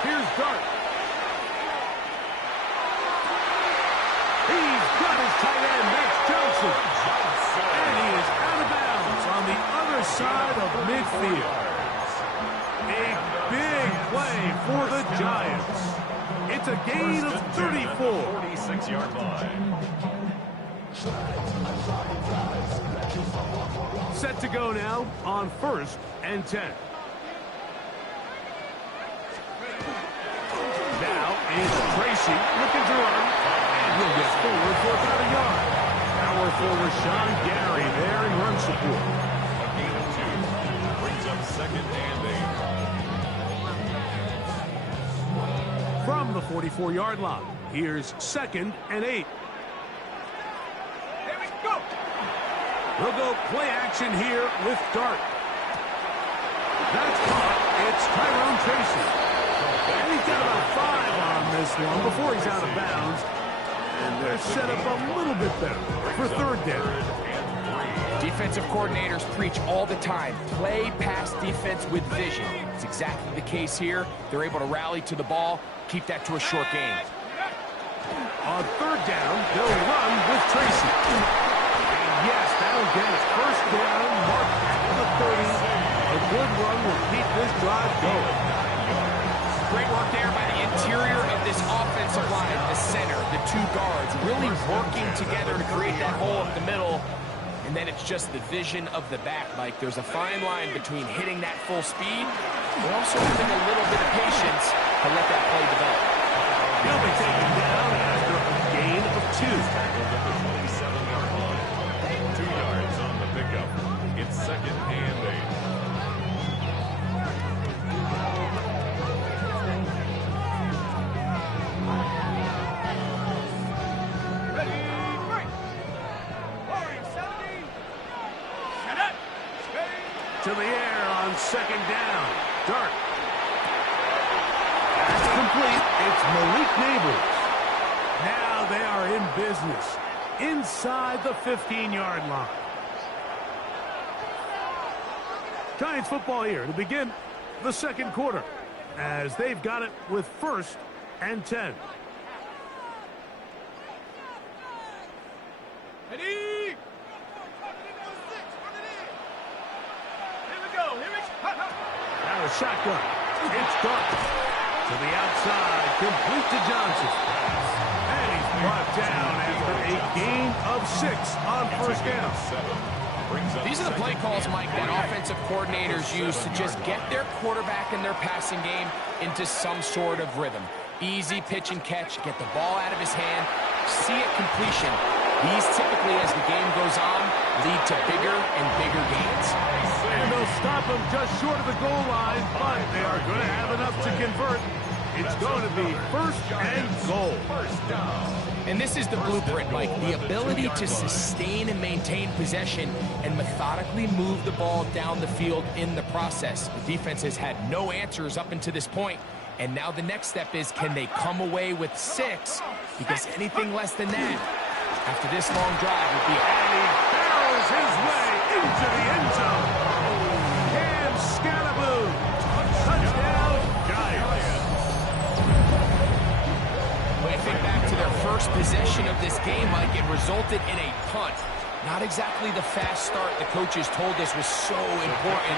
Here's Dart. He's got his tight end, Max Johnson. And he is out of bounds on the other side of midfield. A big play for the Giants. It's a gain of 34. 46-yard line. Set to go now on 1st and 10. Now is Tracy looking to run, and he'll get forward for about a yard. Power forward Sean Gary there in run support. A gain of 2. Brings up 2nd and 8. From the 44-yard line, here's 2nd and 8. Here we go. We'll go play action here with Dart. That's caught. It's Tyrone Tracy. And he's got about 5 on this one before he's out of bounds. And they're set up a little bit better for 3rd down. Defensive coordinators preach all the time, play pass defense with vision. It's exactly the case here. They're able to rally to the ball, keep that to a short game. On 3rd down, they'll run with Tracy. And yes, that'll get it. 1st down, marked at the 30. A good run will keep this drive going. Great work there by the interior of this offensive line, the center, the 2 guards, really working together to create that hole up the middle. And then it's just the vision of the back, Mike. There's a fine line between hitting that full speed, but also having a little bit of patience to let that play develop. He'll be taken down after a gain of 2. Tackled at the 27-yard line. 2 yards on the pickup. It's 2nd and 8. To the air on 2nd down. Dart. That's complete. It's Malik Neighbors. Now they are in business inside the 15-yard line. Giants football here to begin the 2nd quarter as they've got it with 1st and 10. Ready? Now a shotgun. It's Dart. To the outside. Complete to Johnson. And he's brought down after a gain of 6 on 1st down. These are the play calls, Mike, that offensive coordinators use to just get their quarterback and their passing game into some sort of rhythm. Easy pitch and catch, get the ball out of his hand, see it completion. These typically, as the game goes on, lead to bigger and bigger gains. And they'll stop him just short of the goal line, but they are going to have enough to convert. It's going to be 1st and goal. And this is the blueprint, Mike. The ability to sustain and maintain possession and methodically move the ball down the field in the process. The defense has had no answers up until this point. And now the next step is, can they come away with 6? Because anything less than that, after this long drive, would be... And he barrels his way into the end zone. Cam Scalaboo. Touchdown, Giants. When I think back to their first possession of this game, Mike, it resulted in a punt. Not exactly the fast start the coaches told us was so important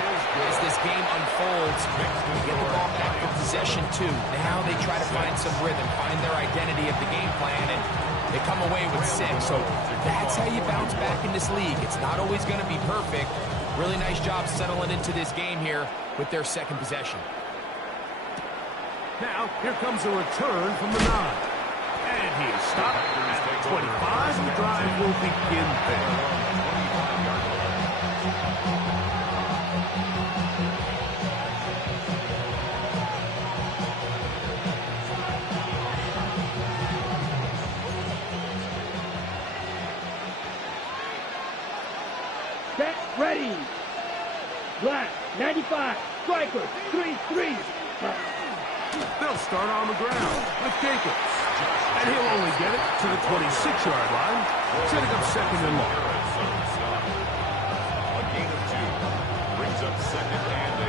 as this game unfolds. Get the ball back for possession 2. Now they try to find some rhythm, find their identity of the game plan, and they come away with 6. So that's how you bounce back in this league. It's not always going to be perfect. Really nice job settling into this game here with their 2nd possession. Now, here comes a return from the 9. And he is stopped at the 25. The drive will begin there. Get ready. Black, 95, striker, 3-3. They'll start on the ground with Jacobs. And he'll only get it to the 26-yard line, setting up 2nd and long. A gain of 2 brings up 2nd and 8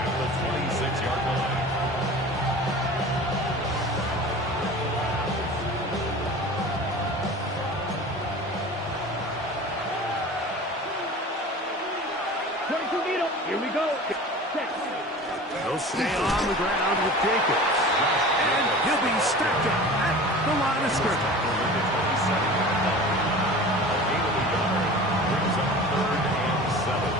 at the 26-yard line. 22 needle. Here we go. They'll stay on the ground with Jacobs. And he'll be stacked up at the line of scrimmage. Brings up 3rd and 7.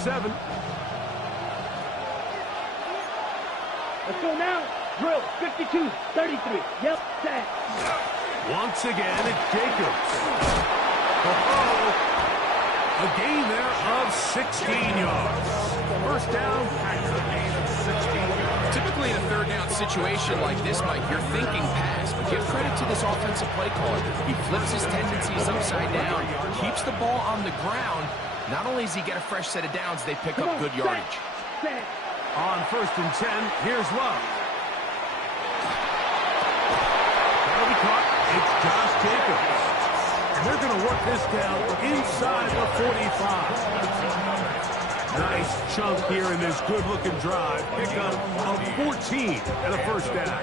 Seven. Let's go now. Drill 52-33. Yep, set. Once again, it's Jacobs. A gain there of 16 yards. First down, Packers. A gain of 16 yards. Typically in a third down situation like this, Mike, you're thinking pass, but give credit to this offensive play caller. He flips his tendencies upside down, keeps the ball on the ground. Not only does he get a fresh set of downs, they pick up good yardage. On 1st and 10, here's Love. That'll be caught. It's Josh Jacobs. And they're going to work this down inside the 45. Nice chunk here in this good-looking drive. Pick up of 14 and a first down.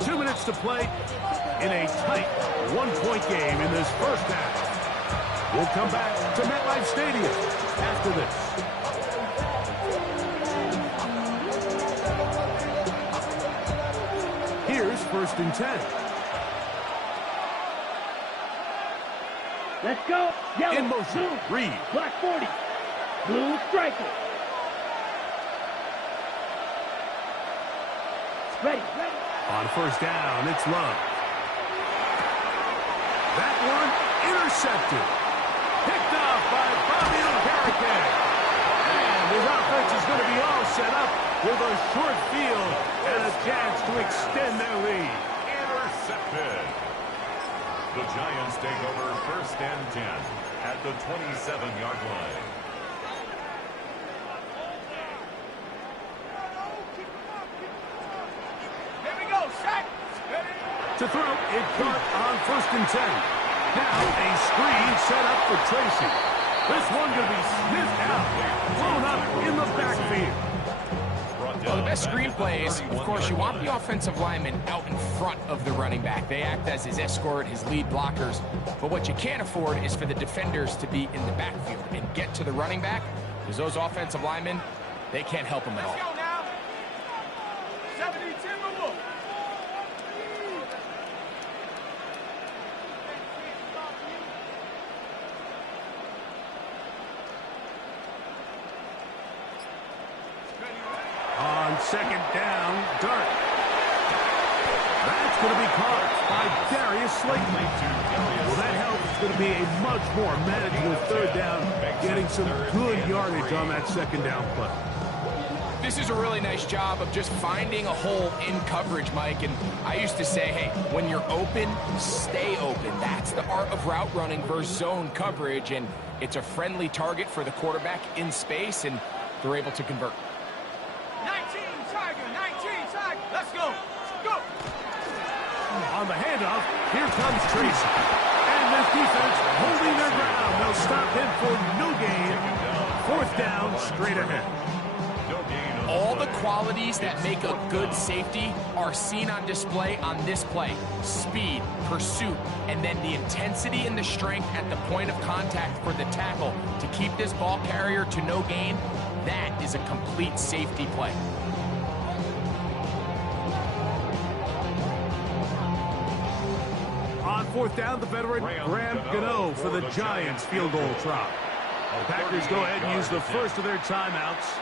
2 minutes to play in a tight one-point game in this first half. We'll come back to MetLife Stadium after this. Here's 1st and 10. Let's go. Yellow. In motion, Blue. Reed. Black 40. Blue striker. Ready. On 1st down, it's Love. That one intercepted. Picked off by Bobby Okereke. And his offense is going to be all set up with a short field and a chance to extend their lead. Intercepted. The Giants take over 1st and 10 at the 27-yard line. To throw, it caught on 1st and 10. Now a screen set up for Tracy. This one going to be sniffed out, blown up in the backfield. Well, the best screenplay is, of course, you want the offensive lineman out in front of the running back. They act as his escort, his lead blockers. But what you can't afford is for the defenders to be in the backfield and get to the running back, because those offensive linemen, they can't help him at all. Let's go now. 72 move. On 2nd down, Dart. That's going to be caught by Darius Slayton. Well, that helps. It's going to be a much more manageable 3rd down, getting some good yardage on that 2nd down play. This is a really nice job of just finding a hole in coverage, Mike. And I used to say, hey, when you're open, stay open. That's the art of route running versus zone coverage. And it's a friendly target for the quarterback in space, and they're able to convert. 19 Tiger. Let's go. Go. On the handoff, here comes Tracy. And this defense holding their ground. They'll stop him for no gain. 4th down, straight ahead. All the qualities that make a good safety are seen on display on this play. Speed, pursuit, and then the intensity and the strength at the point of contact for the tackle to keep this ball carrier to no gain. That is a complete safety play. On 4th down, the veteran Graham Gano for the Giants field goal try. The Packers go ahead and use the first of their timeouts.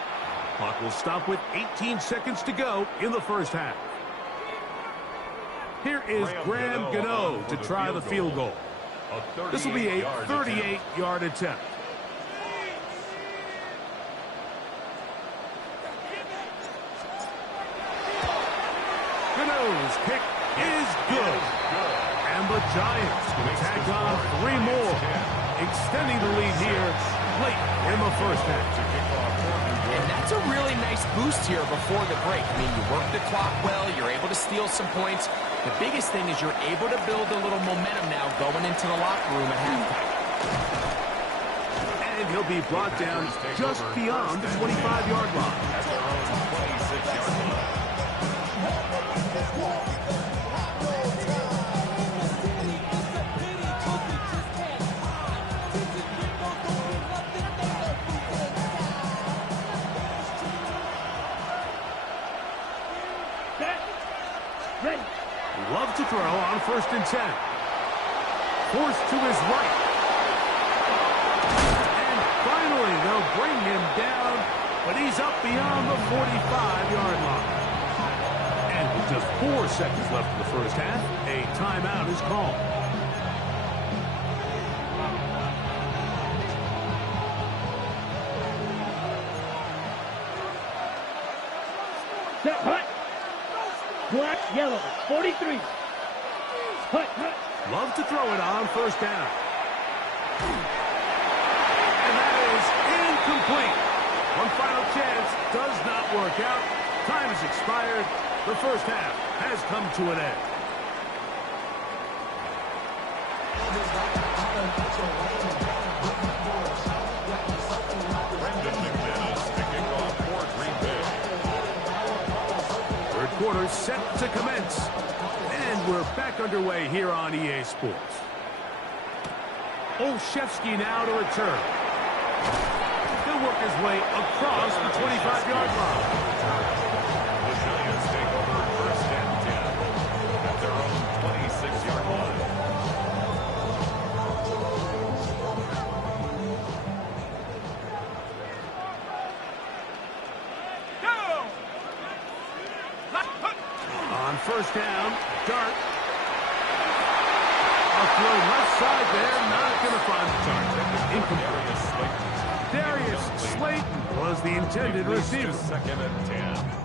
Clock will stop with 18 seconds to go in the first half. Here is Graham Gano to try the field goal. This will be a 38-yard attempt. Gano's kick is good. And the Giants will tack on 3 more, extending the lead here late in the first half. And That's a really nice boost here before the break. I mean, you work the clock well, you're able to steal some points. The biggest thing is you're able to build a little momentum now going into the locker room at halftime. And he'll be brought down just beyond the 25-yard line. At their own 26-yard line. Love to throw on 1st and 10. Forced to his right. And finally, they'll bring him down, but he's up beyond the 45-yard line. And with just 4 seconds left in the first half, a timeout is called. Set, hut. Black, yellow, 43. Hut, hut. Love to throw it on 1st down. And that is incomplete. One final chance does not work out. Time has expired. The first half has come to an end. Brendan McManus kicking off for Green Bay. Third quarter set to commence. And we're back underway here on EA Sports. Olszewski now to return. He'll work his way across the 25-yard line. The Giants take over 1st and 10 at their own 26-yard line. On 1st down, Dart. A throw left side there, not going to find the target. Incomplete. Darius Slayton was the intended receiver. 2nd and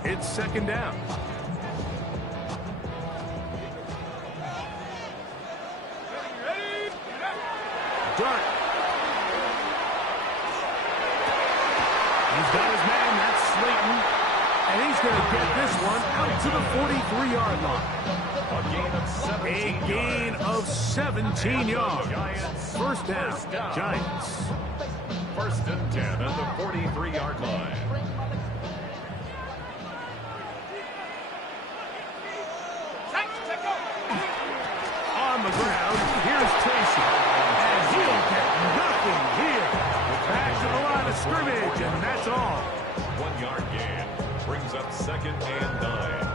10. It's 2nd down. Dart. He's got his man, that's Slayton. And he's going to get this one out to the 43-yard line. A gain of 17 yards. First down, Giants. 1st and 10 at the 43-yard line. On the ground, here's Tracy. And he'll get nothing here. Back to the line of scrimmage, and that's all. 1-yard gain brings up 2nd and 9.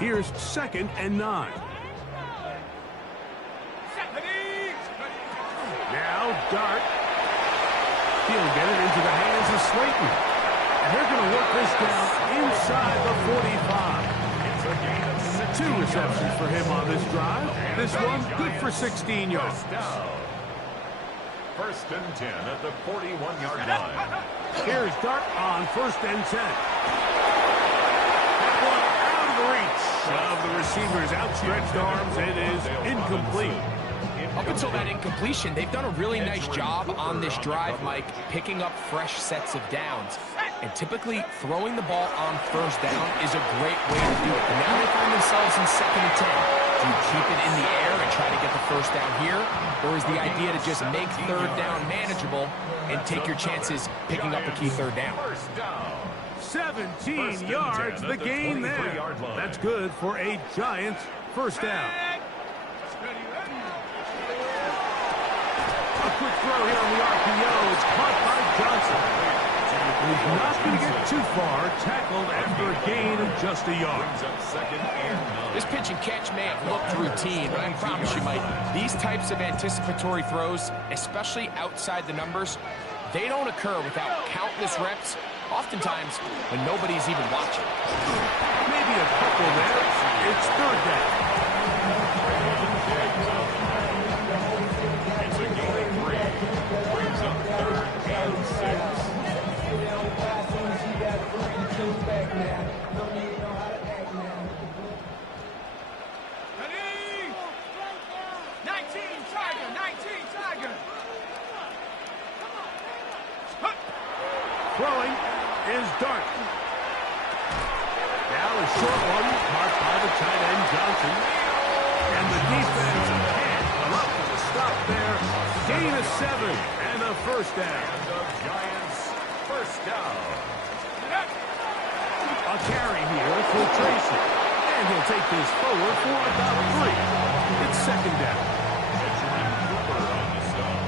Here's 2nd and 9. Now Dart. He'll get it into the hands of Slayton. And they're going to work this down inside the 45. 2 receptions for him on this drive. This one good for 16 yards. 1st and 10 at the 41-yard line. Here's Dart on 1st and 10. That one out of the reach of the receiver's outstretched arms. It is incomplete. Up until that incompletion, they've done a really nice job on this drive, Mike, picking up fresh sets of downs. And typically, throwing the ball on 1st down is a great way to do it. But now they find themselves in 2nd and 10. Do you keep it in the air and try to get the 1st down here? Or is the idea to just make 3rd down manageable and take your chances picking up a key 3rd down? 17 yards, the gain there. That's good for a Giants 1st down. A quick throw here on the RPO. It's caught by Johnson. He's not going to get too far. Tackled after a gain of just a yard. This pitch and catch may have looked routine, but I promise you, Mike, these types of anticipatory throws, especially outside the numbers, they don't occur without countless reps, oftentimes when nobody's even watching. Maybe a couple there. It's 3rd down. It's a gain of 3. Brings up 3rd and 6. Throwing is Dart. Now a short one marked by the tight end Johnson. And the defense can't come up with a stop there. Gain of 7 and a first down. And the Giants first down. A carry here for Tracy. And he'll take this forward for about 3. It's second down. Benjamin Cooper on the stop.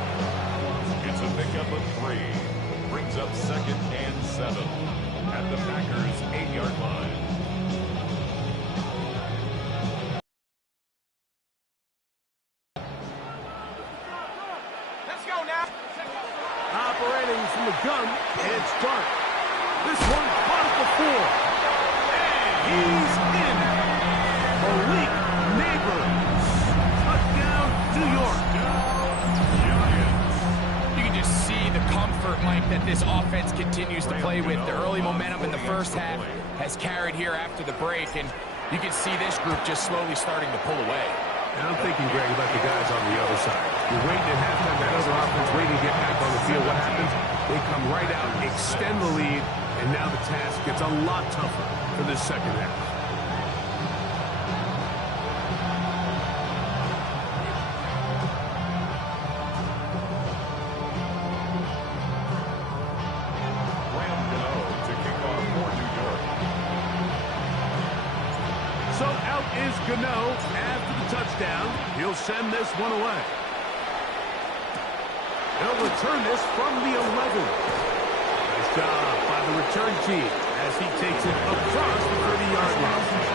It's a pickup of 3. Brings up second and 7 at the Packers' 8-yard line. Let's go now. Operating from the gun, it's Dart. This one caught at the 4. And he's in. Malik Neighbors. Touchdown, New York. You can just see the comfort, Mike, that this offense continues to play with. The early momentum in the first half has carried here after the break, and you can see this group just slowly starting to pull away. And I'm thinking, Greg, about the guys on the other side. You're waiting at halftime, that other offense waiting to get back on the field. What happens? They come right out, extend the lead, and now the task gets a lot tougher for this second half. Graham Gano to kick off for New York. So out is Gano after the touchdown. He'll send this one away. They'll return this from the 11. Nice job by the return team as he takes it across the 30-yard line.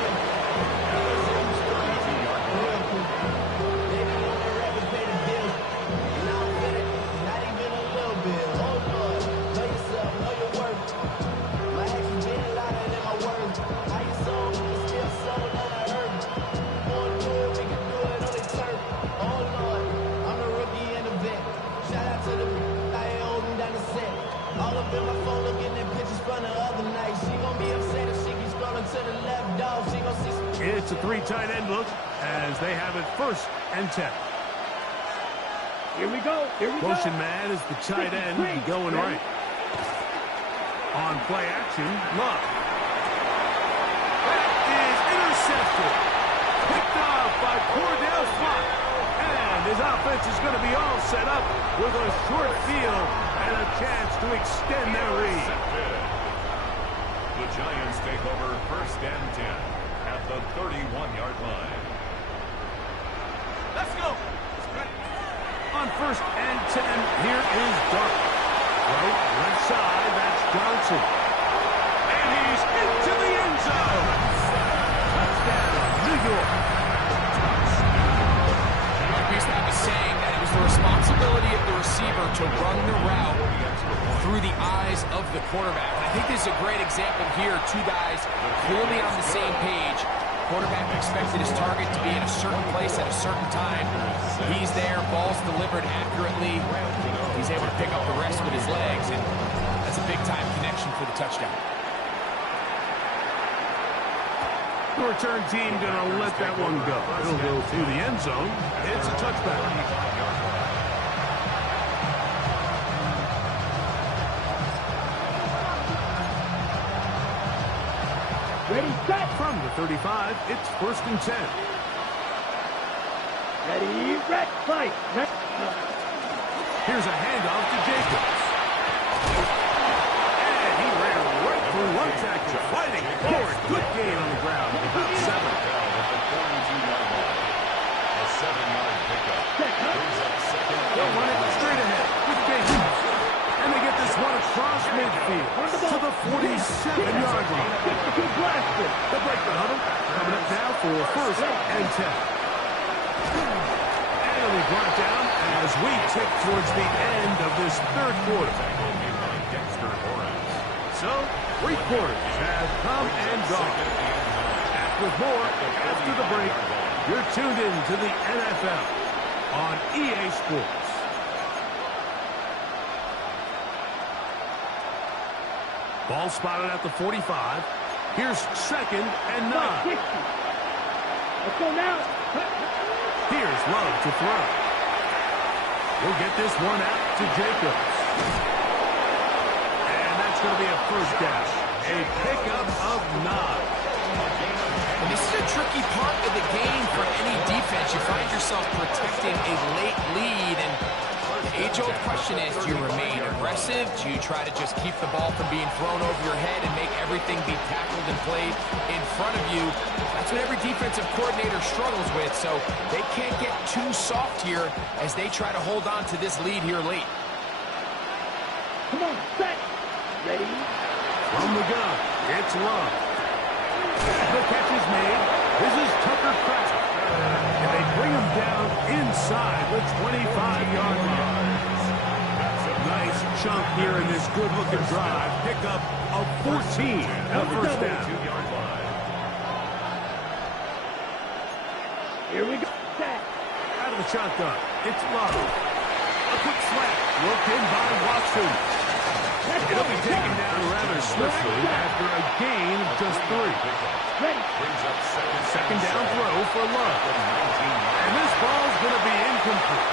It's a 3 tight end look as they have it first and 10. Here we go. Motion man is the tight end going right. On play action, Love. That is intercepted. Picked off by Cordell Flott. And his offense is going to be all set up with a short field and a chance to extend their lead. The Giants take over first and 10 at the 31-yard line. Let's go. On first and 10, here is Dart. Right, left side, that's Johnson. And he's into the end zone. Touchdown, New York. We used to have a saying that it was the responsibility of the receiver to run the route through the eyes of the quarterback. And I think this is a great example here. 2 guys clearly on the same page. Quarterback expected his target to be in a certain place at a certain time. He's there, ball's delivered accurately. He's able to pick up the rest with his legs, and that's a big-time connection for the touchdown. The return team going to let that one go. It'll go through the end zone. It's a touchback. Ready, set. From the 35, it's first and 10. Ready, red, fight. Here's a handoff to Jacobs. And he ran right through one tackle, fighting forward. Good gain on the ground at about 7. At the 42-yard line. A 7-yard pickup. Brings up second. They'll run it straight ahead with Jacobs. And they get this one across midfield to the 47-yard line. They'll break the huddle. Coming up now for first and 10. And it'll be brought down as we tick towards the end of this third quarter. So, 3 quarters have come and gone. Back with more after the break. You're tuned in to the NFL on EA Sports. Ball spotted at the 45. Here's second and 9. Let's go now. Here's Love to throw. He'll get this one out to Jacobs. And that's going to be a first down. A pickup of 9. And this is a tricky part of the game for any defense. You find yourself protecting a late lead, and the age-old question is, do you remain aggressive? Do you try to just keep the ball from being thrown over your head and make everything be tackled and played in front of you? That's what every defensive coordinator struggles with, so they can't get too soft here as they try to hold on to this lead here late. Come on, set. Ready? From the gun, it's Love. The catch is made. This is Tucker Kraft. And they bring him down inside the 25-yard line. Nice chunk here in this good-looking drive. Pickup of 14. A first down. Here we go. Set. Out of the shotgun, it's Love. A quick slant. Looked in by Watson. It'll be taken down rather swiftly after a gain of just 3. Second down throw for Love. And this ball's going to be incomplete.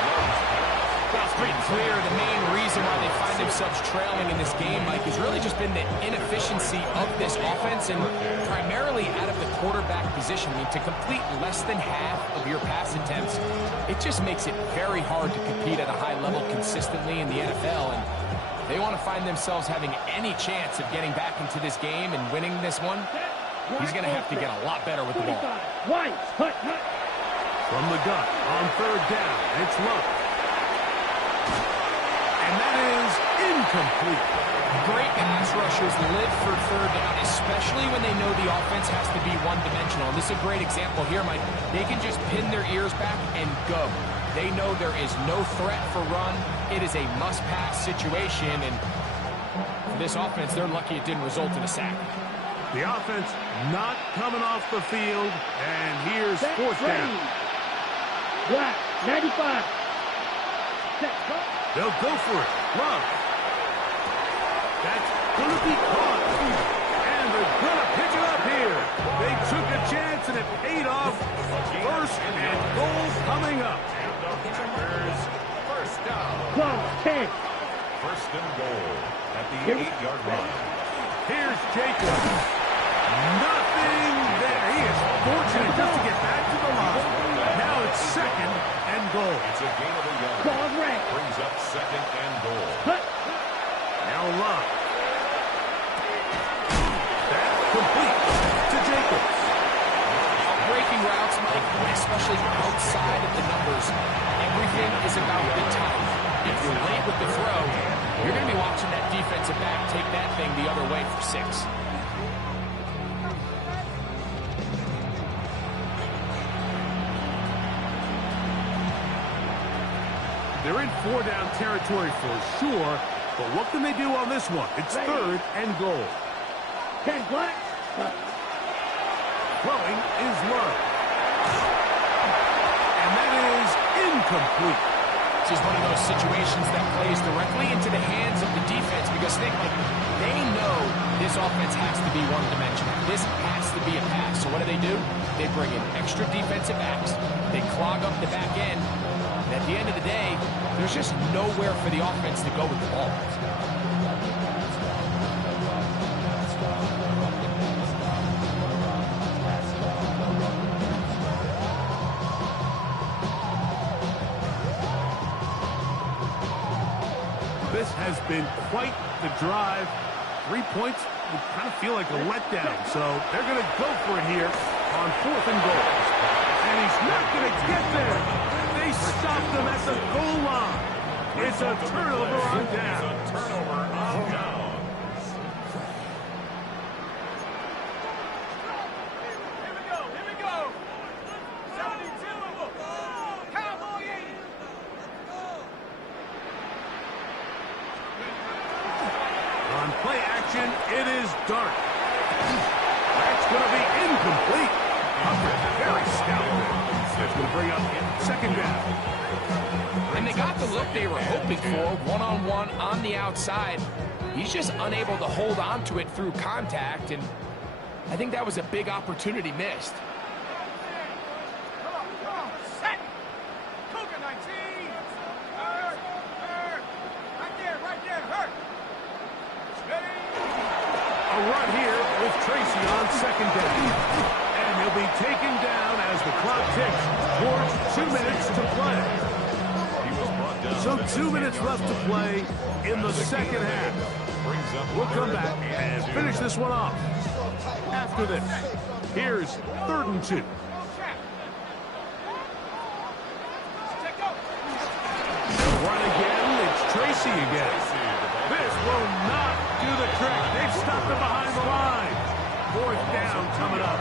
It's pretty clear the main reason why they find themselves trailing in this game, Mike, has really just been the inefficiency of this offense and primarily out of the quarterback position. I mean, to complete less than half of your pass attempts, it just makes it very hard to compete at a high level consistently in the NFL. And they want to find themselves having any chance of getting back into this game and winning this one. He's going to have to get a lot better with the ball. From the gun on third down, it's Love. And that is incomplete. Great pass rushers live for third down, especially when they know the offense has to be one-dimensional. And this is a great example here, Mike. They can just pin their ears back and go. They know there is no threat for run. It is a must-pass situation, and for this offense, they're lucky it didn't result in a sack. The offense not coming off the field, and here's fourth down. Black, 95. Set. They'll go for it. Love. That's going to be caught. And they're going to pick it up here. They took a chance, and it paid off. First and goal coming up. First down. 10. First and goal at the 8-yard line. Here's Jacobs. Nothing there. He is fortunate just to get back to the line. Now it's second and goal. It's a gain of a yard. Ball red. Brings up second and goal. Now Love. That's complete to Jacobs. Breaking routes, Mike, especially outside of the numbers, everything is about the time. If you're late with the throw, you're going to be watching that defensive back take that thing the other way for 6. They're in 4-down territory for sure, but what can they do on this one? It's third and goal. 10 black. Throwing is Love. And that is incomplete. This is one of those situations that plays directly into the hands of the defense because they know this offense has to be one-dimensional. This has to be a pass. So what do? They bring in extra defensive backs. They clog up the back end. And at the end of the day, there's just nowhere for the offense to go with the ball. This has been quite the drive. 3 points would kind of feel like a letdown. So they're going to go for it here on fourth and goal. And he's not going to get there. They stopped him at the goal line. It's a turnover on down. Here we go. 72. Cowboy 80. On play action, it is Dart. That's going to be incomplete. Very stout. That's going to bring up second down. And they got the look they were hoping for, one-on-one on the outside. He's just unable to hold on to it through contact, and I think that was a big opportunity missed. Come on. Set. Cougar 19. Hurt. Right there. Hurt. Ready. They'll run here with Tracy on second down. And he'll be taken down as the clock ticks towards 2 minutes to play. So 2 minutes left to play in the second half. We'll come back and finish this one off. After this, here's 3rd and 2. They'll run again. It's Tracy again. This will not do the trick. They've stopped him behind the line. 4th down coming up.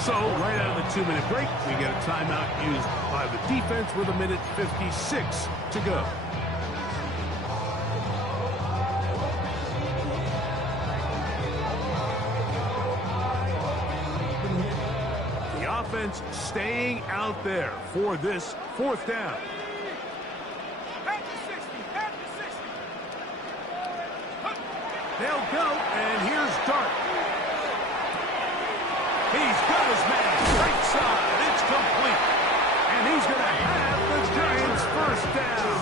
So, right out of the 2-minute break, we get a timeout used by the defense with 1:56 to go. The offense staying out there for this 4th down. They'll go, and here's Dart. He's got his man right side. It's complete. And he's going to have the Giants' 1st down.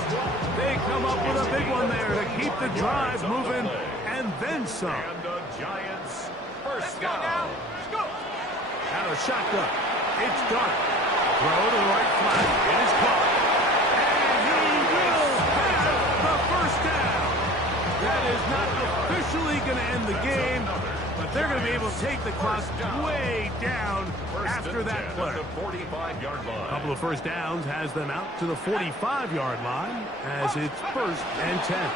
They come up with a big one there to keep the drive moving, and then some. And the Giants' 1st down. Out of shotgun. It's Dart. Throw to the right flat. It is caught. And he will have the 1st down. That is not officially going to end the game, but they're going to be able to take the clock way down after that play. A couple of 1st downs has them out to the 45-yard line as it's 1st and 10.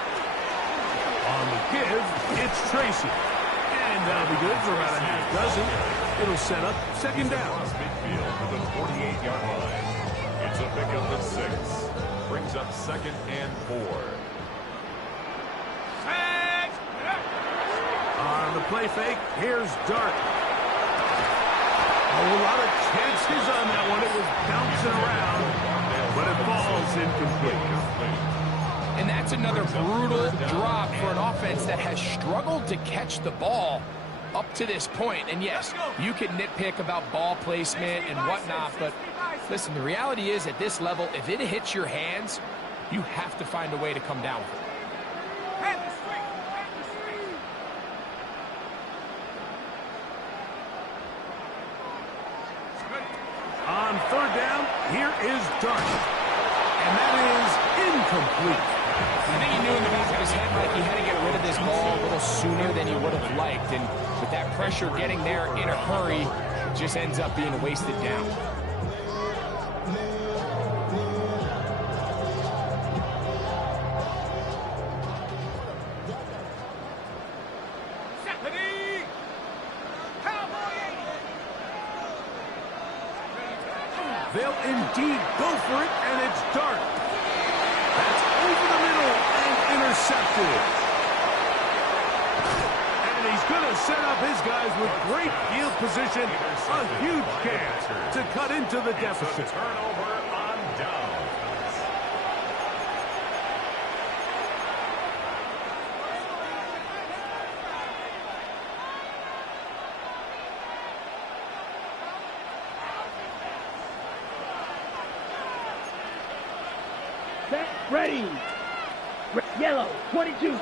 On the give, it's Tracy. And that'll be good for about a half dozen. It'll set up 2nd down. Midfield to the 48-yard line. It's a pickup of 6. Brings up 2nd and 4. On the play fake, here's Dart. A lot of chances on that one. It was bouncing around, but it falls incomplete. And that's another brutal drop for an offense that has struggled to catch the ball up to this point. And yes, you can nitpick about ball placement and whatnot, but listen, the reality is at this level, if it hits your hands, you have to find a way to come down with it. On 3rd down, here is Dart. And that is incomplete. I think he knew in the back of his head, Mike, he had to get rid of this ball a little sooner than he would have liked. And with that pressure getting there in a hurry, it just ends up being a wasted down. They'll indeed go for it, and it's Dart. That's over the middle and intercepted. And he's going to set up his guys with great field position. A huge chance to cut into the deficit. Turnover on downs. Set, ready. Yellow, 22.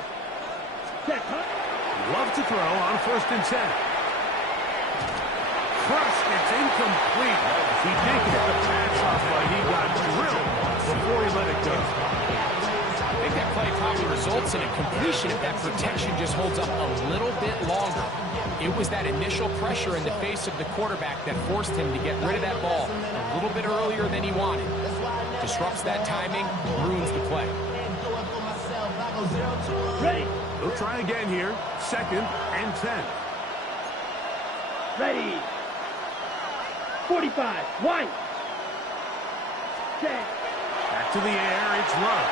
Set, huh? Love to throw on 1st and 10. Crushed, it's incomplete. He did get the pass off, but he got drilled before he let it go. I think that play probably results in a completion if that protection just holds up a little bit longer. It was that initial pressure in the face of the quarterback that forced him to get rid of that ball a little bit earlier than he wanted. Disrupts that timing, ruins the play. Ready. They'll try again here. 2nd and 10. Ready. 45. White. Set. Back to the air. It's Love.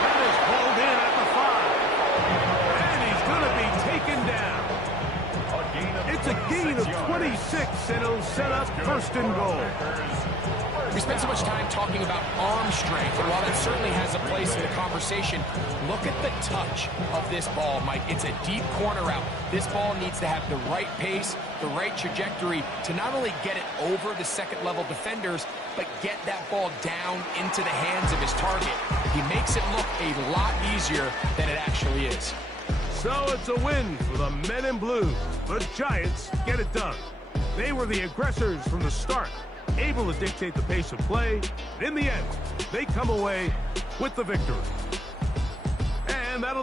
That is pulled in at the 5. And he's going to be taken down. It's a gain of 26, and it'll set up 1st and goal. We spent so much time talking about arm strength, and while that certainly has a place in the conversation, look at the touch of this ball, Mike. It's a deep corner route. This ball needs to have the right pace, the right trajectory to not only get it over the 2nd-level defenders, but get that ball down into the hands of his target. He makes it look a lot easier than it actually is. So it's a win for the men in blue. The Giants get it done. They were the aggressors from the start, able to dictate the pace of play. In the end, they come away with the victory. And that'll do